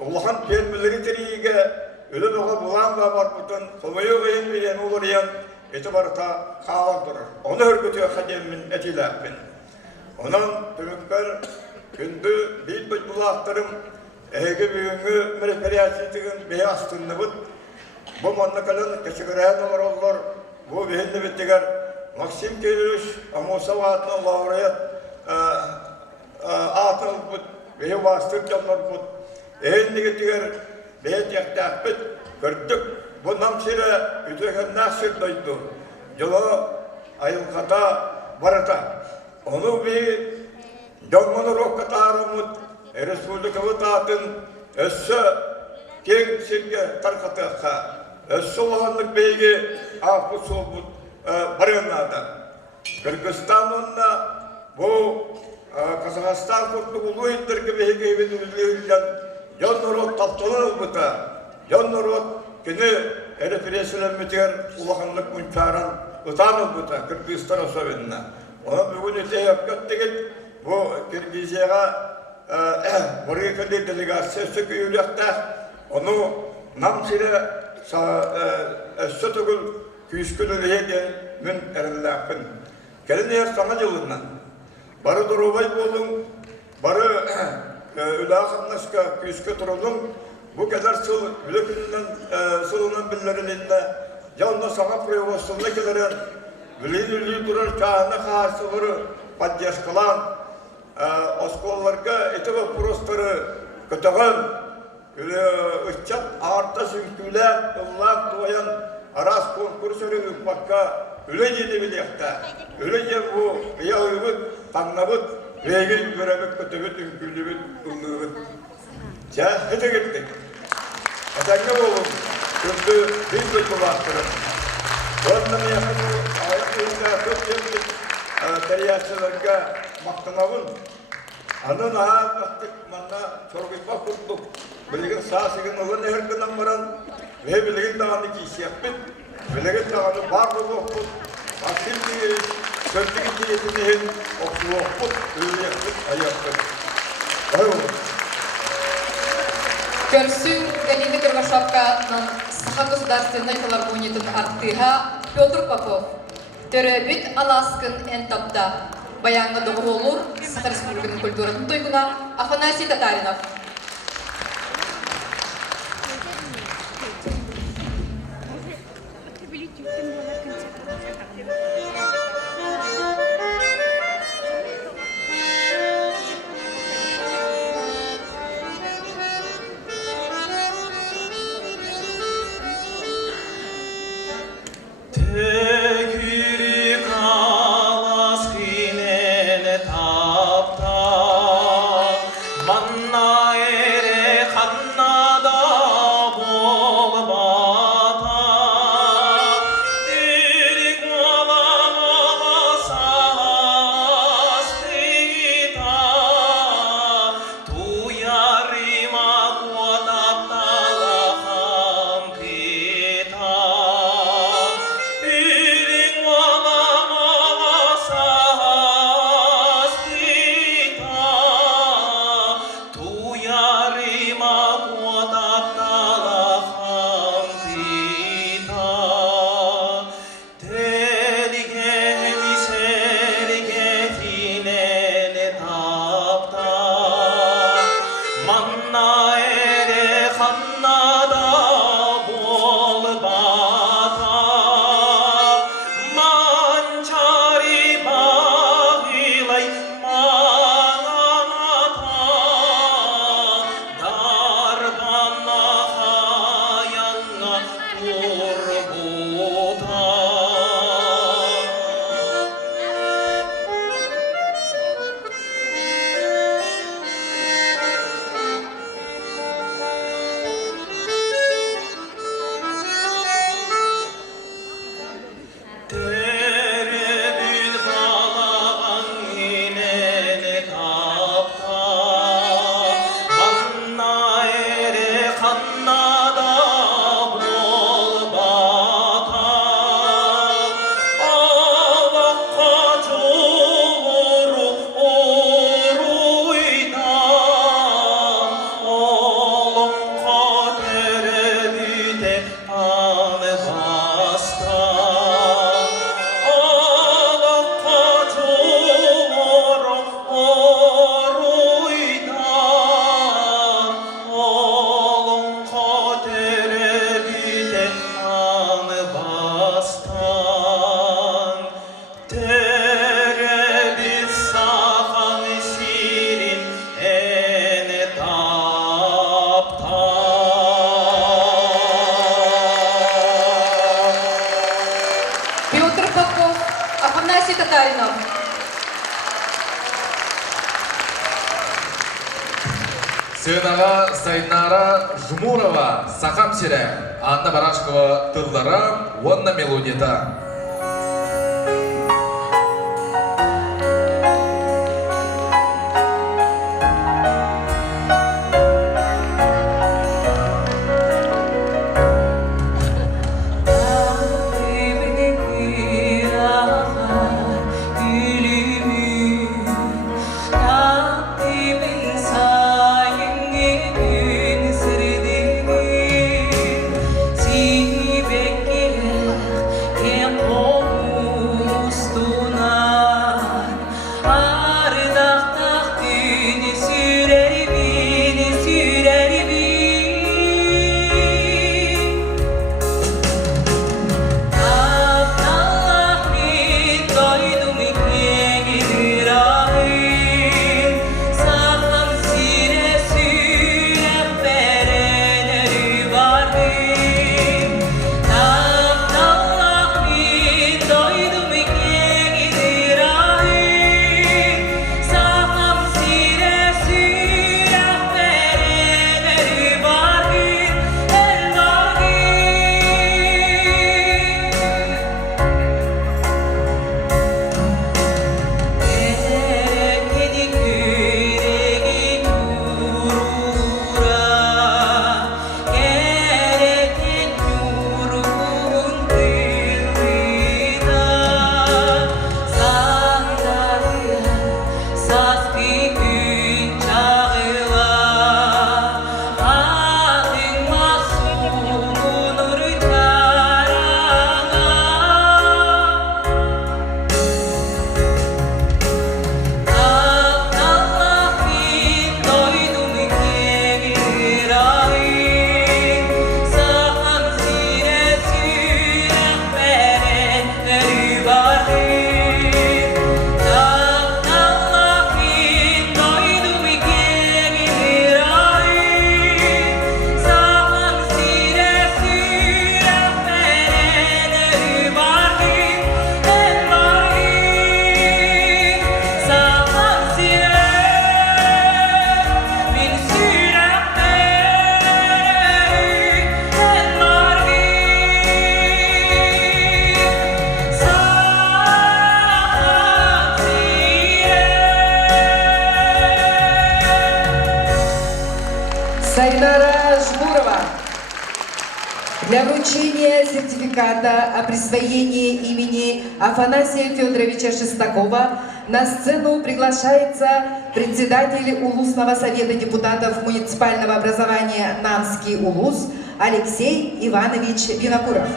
Allah'ın pelmeleri teriğe ölü boğa bulan da var bütün sobayı gayın bilen uğrayan etibarta kalan durur. Onu örgütüyor hademin etilapen. Onun tümükler kündü bir bulaklarım ege büyüğü mereferiyatsızlığın beyastığını bud. Bu manna kalan keşikarayan olur olur. Bu behenli bittigar Maksim Kiriliş Amosa vaatına laureat atıl bud. Behe vastık yanlar bud. Eğindeki diğer beyet yaktakbet gördük. Bu namsire ütüken nasıl doydu. Yola ayılkata barata. Onu bir dogmanı rokkata aramut. Respublikavı taatın össü keng sirge tarkataka. Össü olanlık beygi afı soğubut barınada. Kırgızistan'ında bu Kazakistan kurdu ulu indirge beygi evin üzülüyle Yonnorot taptalı bıta, yonnorot kini erifiresilen müteğer ulağınlık münçaran utanıl bıta Kırgızistan Sovyeti'ne. Ona bugün öte yapkat degit, bu Kırgıziyaga buraya kalli delegasiyası köyülükte, onu namsire sötügül küskülülüye den mün erilakın. Gelin yer sana yılından, barı durubay bolun, barı Ülağınlaşka küske turulun bu kadar sılınan birilerinde yalnız sana proyevasında geliren ülü durar kağına karşıları padyaşkılan oskollarga eti ve prostarı kötüğün ıççat ağırta sünkülen ıllak doğayan aras konkursörü ükbakka öyle yedi bilekte öyle bu ya övüt, tanlavut Regil görebek kötebet ünküllübet ıllıbet. Ja hede gittik. Atanga oğlum. Kötü bir kötü baktırır. Ondan yakın ayak yılda çok yıldık. Teriyatçılarga maktınavın. Anın ağa baktık manna çorguyma kurtluk. Bilgin sağsıgın ılın erkinden varan ve bilgin dağını kişiyakbet. Bilgin dağını barlı okut. Aksil diye sözlük içiyetini oksu okut. Öyle yakbet ayakkut. Ayol. Көрсүн Галина Кирвашовканың Саха государственной филармониятын артыга Петр Попов. Төрөбүт Аласкын Энтапта. Баяңга доғыролур Саха Республиканың культуратын тойгуна Афанасий Татаринов. Tegiri kalas kine tapta manna ere kannada bolbata irik mala sastita tu yarima kuatapta laham pita Татаринов. Сынаға Сайнара Жумурова, Сахам Сире, Анна Барашкова Тылдара, Вонна Мелодита. Can't Для вручения сертификата о присвоении имени Афанасия Федоровича Шестакова на сцену приглашается председатель Улусного совета депутатов муниципального образования Намский Улус Алексей Иванович Винокуров.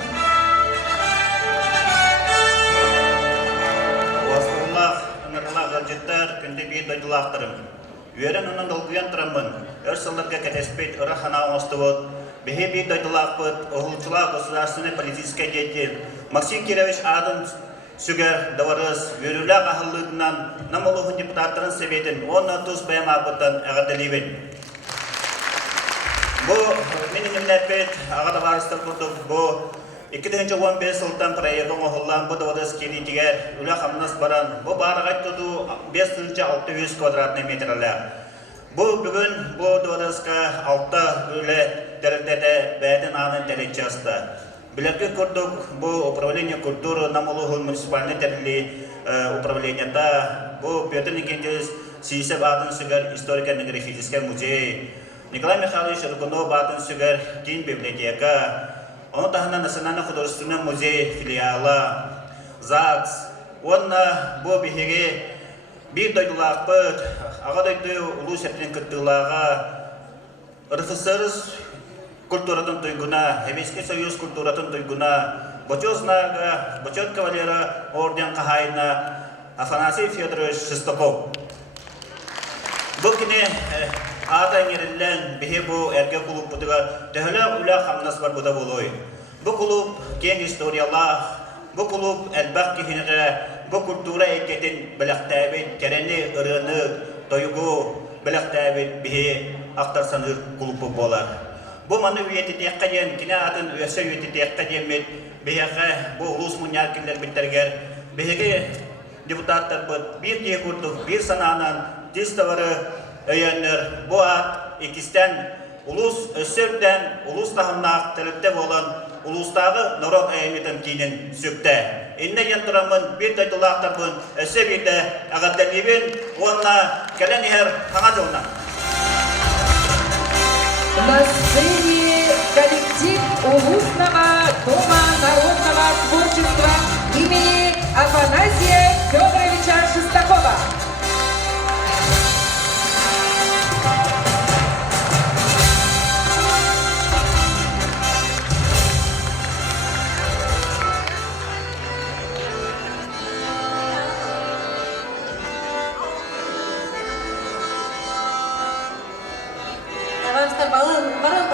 Бехеби дойдылақпыт, оғылчылақ государственный политический деятель Максим Кирович Адын сүгер даварыз өріләқ ақыллығынан намылығын депутаттарын себетін оны тұз бәймапыттан әғаделейбен. Бұл менің ләпет ағада барыстыр құрдық. Бұл 2015 жылдан проектің оғылан бұл даварыз келетігер үләқ амнас баран. Бұл барығайт тұду 5,600 квадратный метрлер. Бұл бүгін бұл даварызға 6 үләт дәрілдәді бәдін анын дәрет жасты. Білерге көрдік, бұл управление культуры намылығын муниципальный дәрілі управленията, бұл Петр Никентьевич Сисев атын сүгер историко-этнографический музей, Николай Михайлович Рукунов атын сүгер Дин библиотека, оны тағына национальный художественный музей филиалы, ЗАГС, онна бұл бігеге бір дойдылақпыт, аға дойды ұлу сәптен күттілаға РФСР культуратын туйгуна, Советский Союз культуратын туйгуна, Бочет кавалера орден қағайына Афанасий Федорович Шестаков. Бұл кіне ада нерілен бейе бұл әрге құлып бұдыға тәхілі ұла қамнас бар бұда болуы. Бұл құлып кен историялақ, бұл құлып әлбақ кехінеға, бұл культура әйкетін біліқтәбет, кәрәні ұрыны, тойгу біліқтәбет бейе ақтар саныр құлып болар. Бұл маны үйеті текқа ден, кіне атын өсі үйеті текқа денмет, бейеға бұл ұлыс мұнияр келдер біттергер, бейеге депутаттар бұд, бір тек ұрдық, бір сананан, тез тавары өйенлер, бұл ат, екістен, ұлыс өсірден, ұлыс тағымнақ тіріпте болан, ұлыстағы нұрық әйметін кейінен сөкті. Инне ентірамын бір тайтылақтар бұн, өсі бейді ағаттәлебен, онына кәлен ехер таңа жылына. На сцене коллектив Улусного дома народного творчества имени Афанасия Федоровича Шестакова. Barang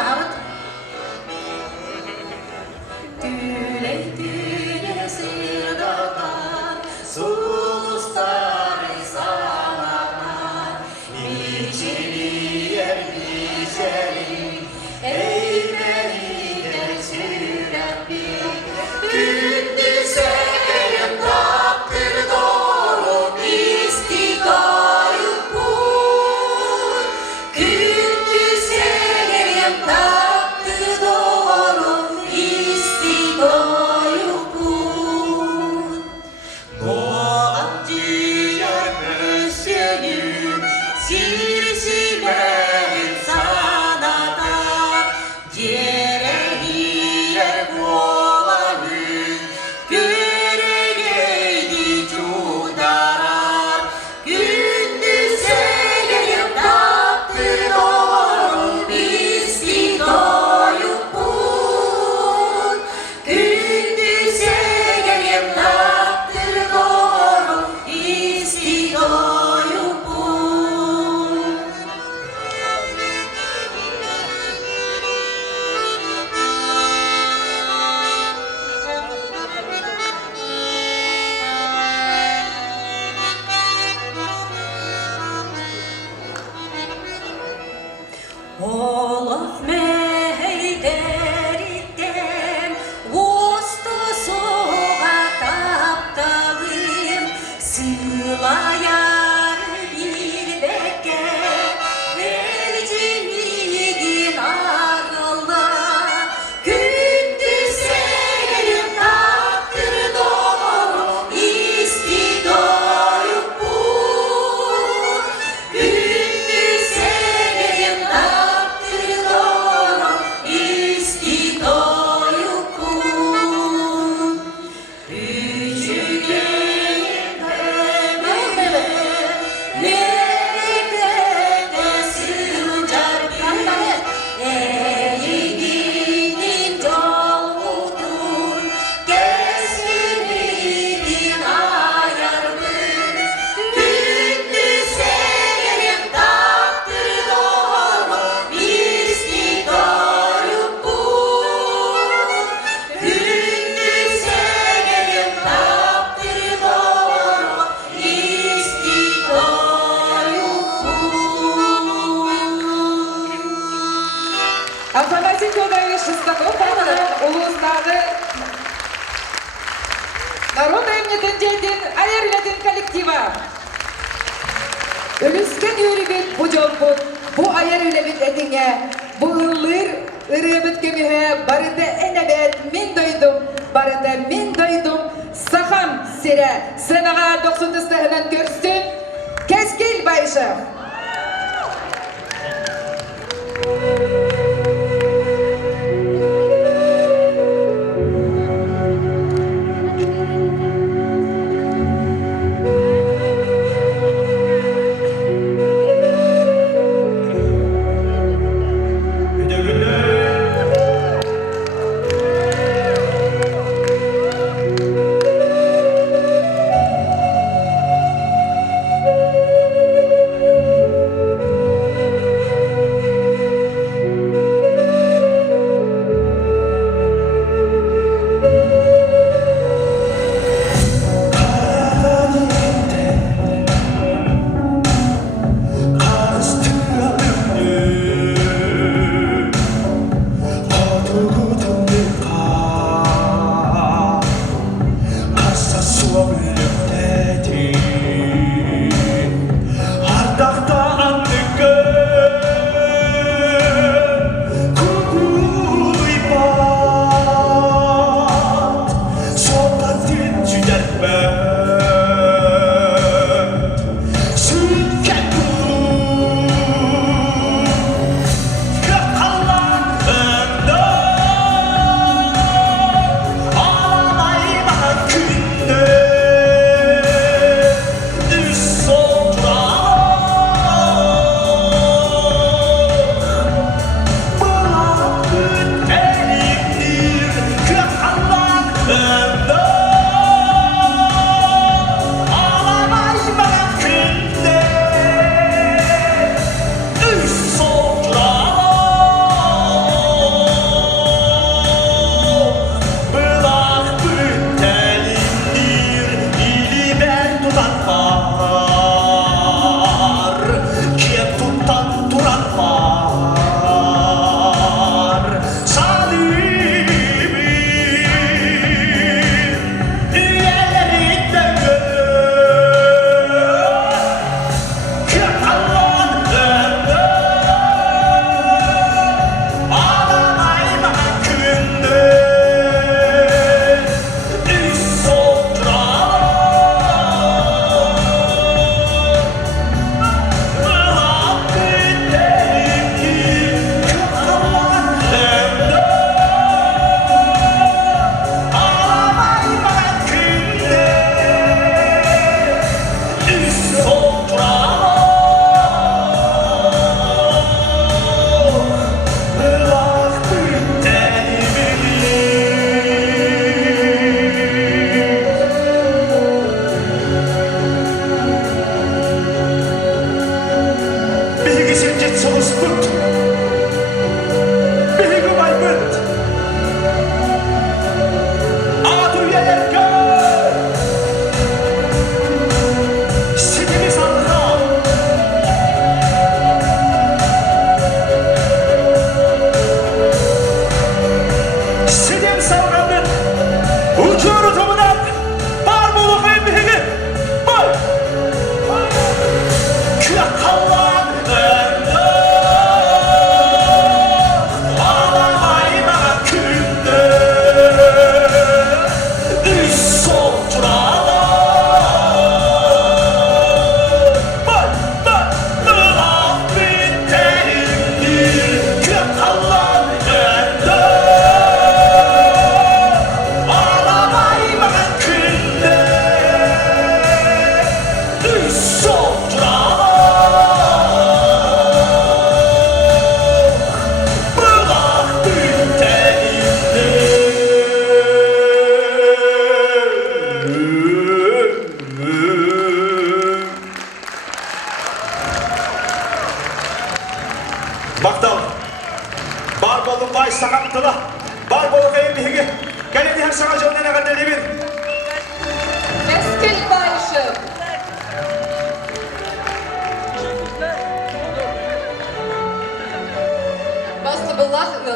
Афанасий Федорович Шестаков бағынан ұлыстағы народ әмнетін жерден айырлетін коллектива. Өліскен үйрібет бұ жолбұт, бұ айыр өлебет әдіңе, бұ ұлыр ұрыбыт көмігі барыда әнәбет мен дойдым, барыда мен дойдым, сақам сірі, сынаға 90-тыстығынан көрсін, Кескил Байшев.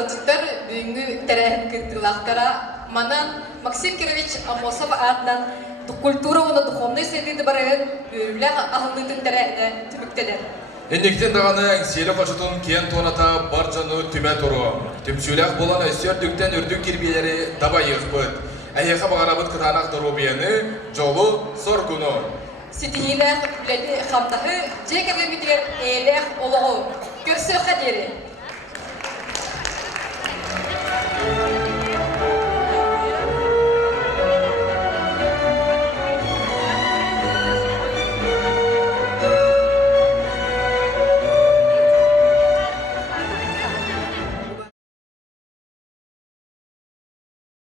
ылжыттар бүгүнгү терехин кырдылактара манан Максим Кирович Амосов атынан культура оны духовный среды барайын бөлүлө ахылдытын терехине түбүктелер. Ендіктен дағаны селі қашытын кен тоната бар жаны түмә тұру. Түмсүләқ болан өстердіктен үрдің кербелері табайық бұд. Әйеқа бағарабыд қытанақ тұру бейіні жолу соргуну. Сетихиләқ үләді қамтағы жекерге бітер әйләқ олығы көрсі қадері.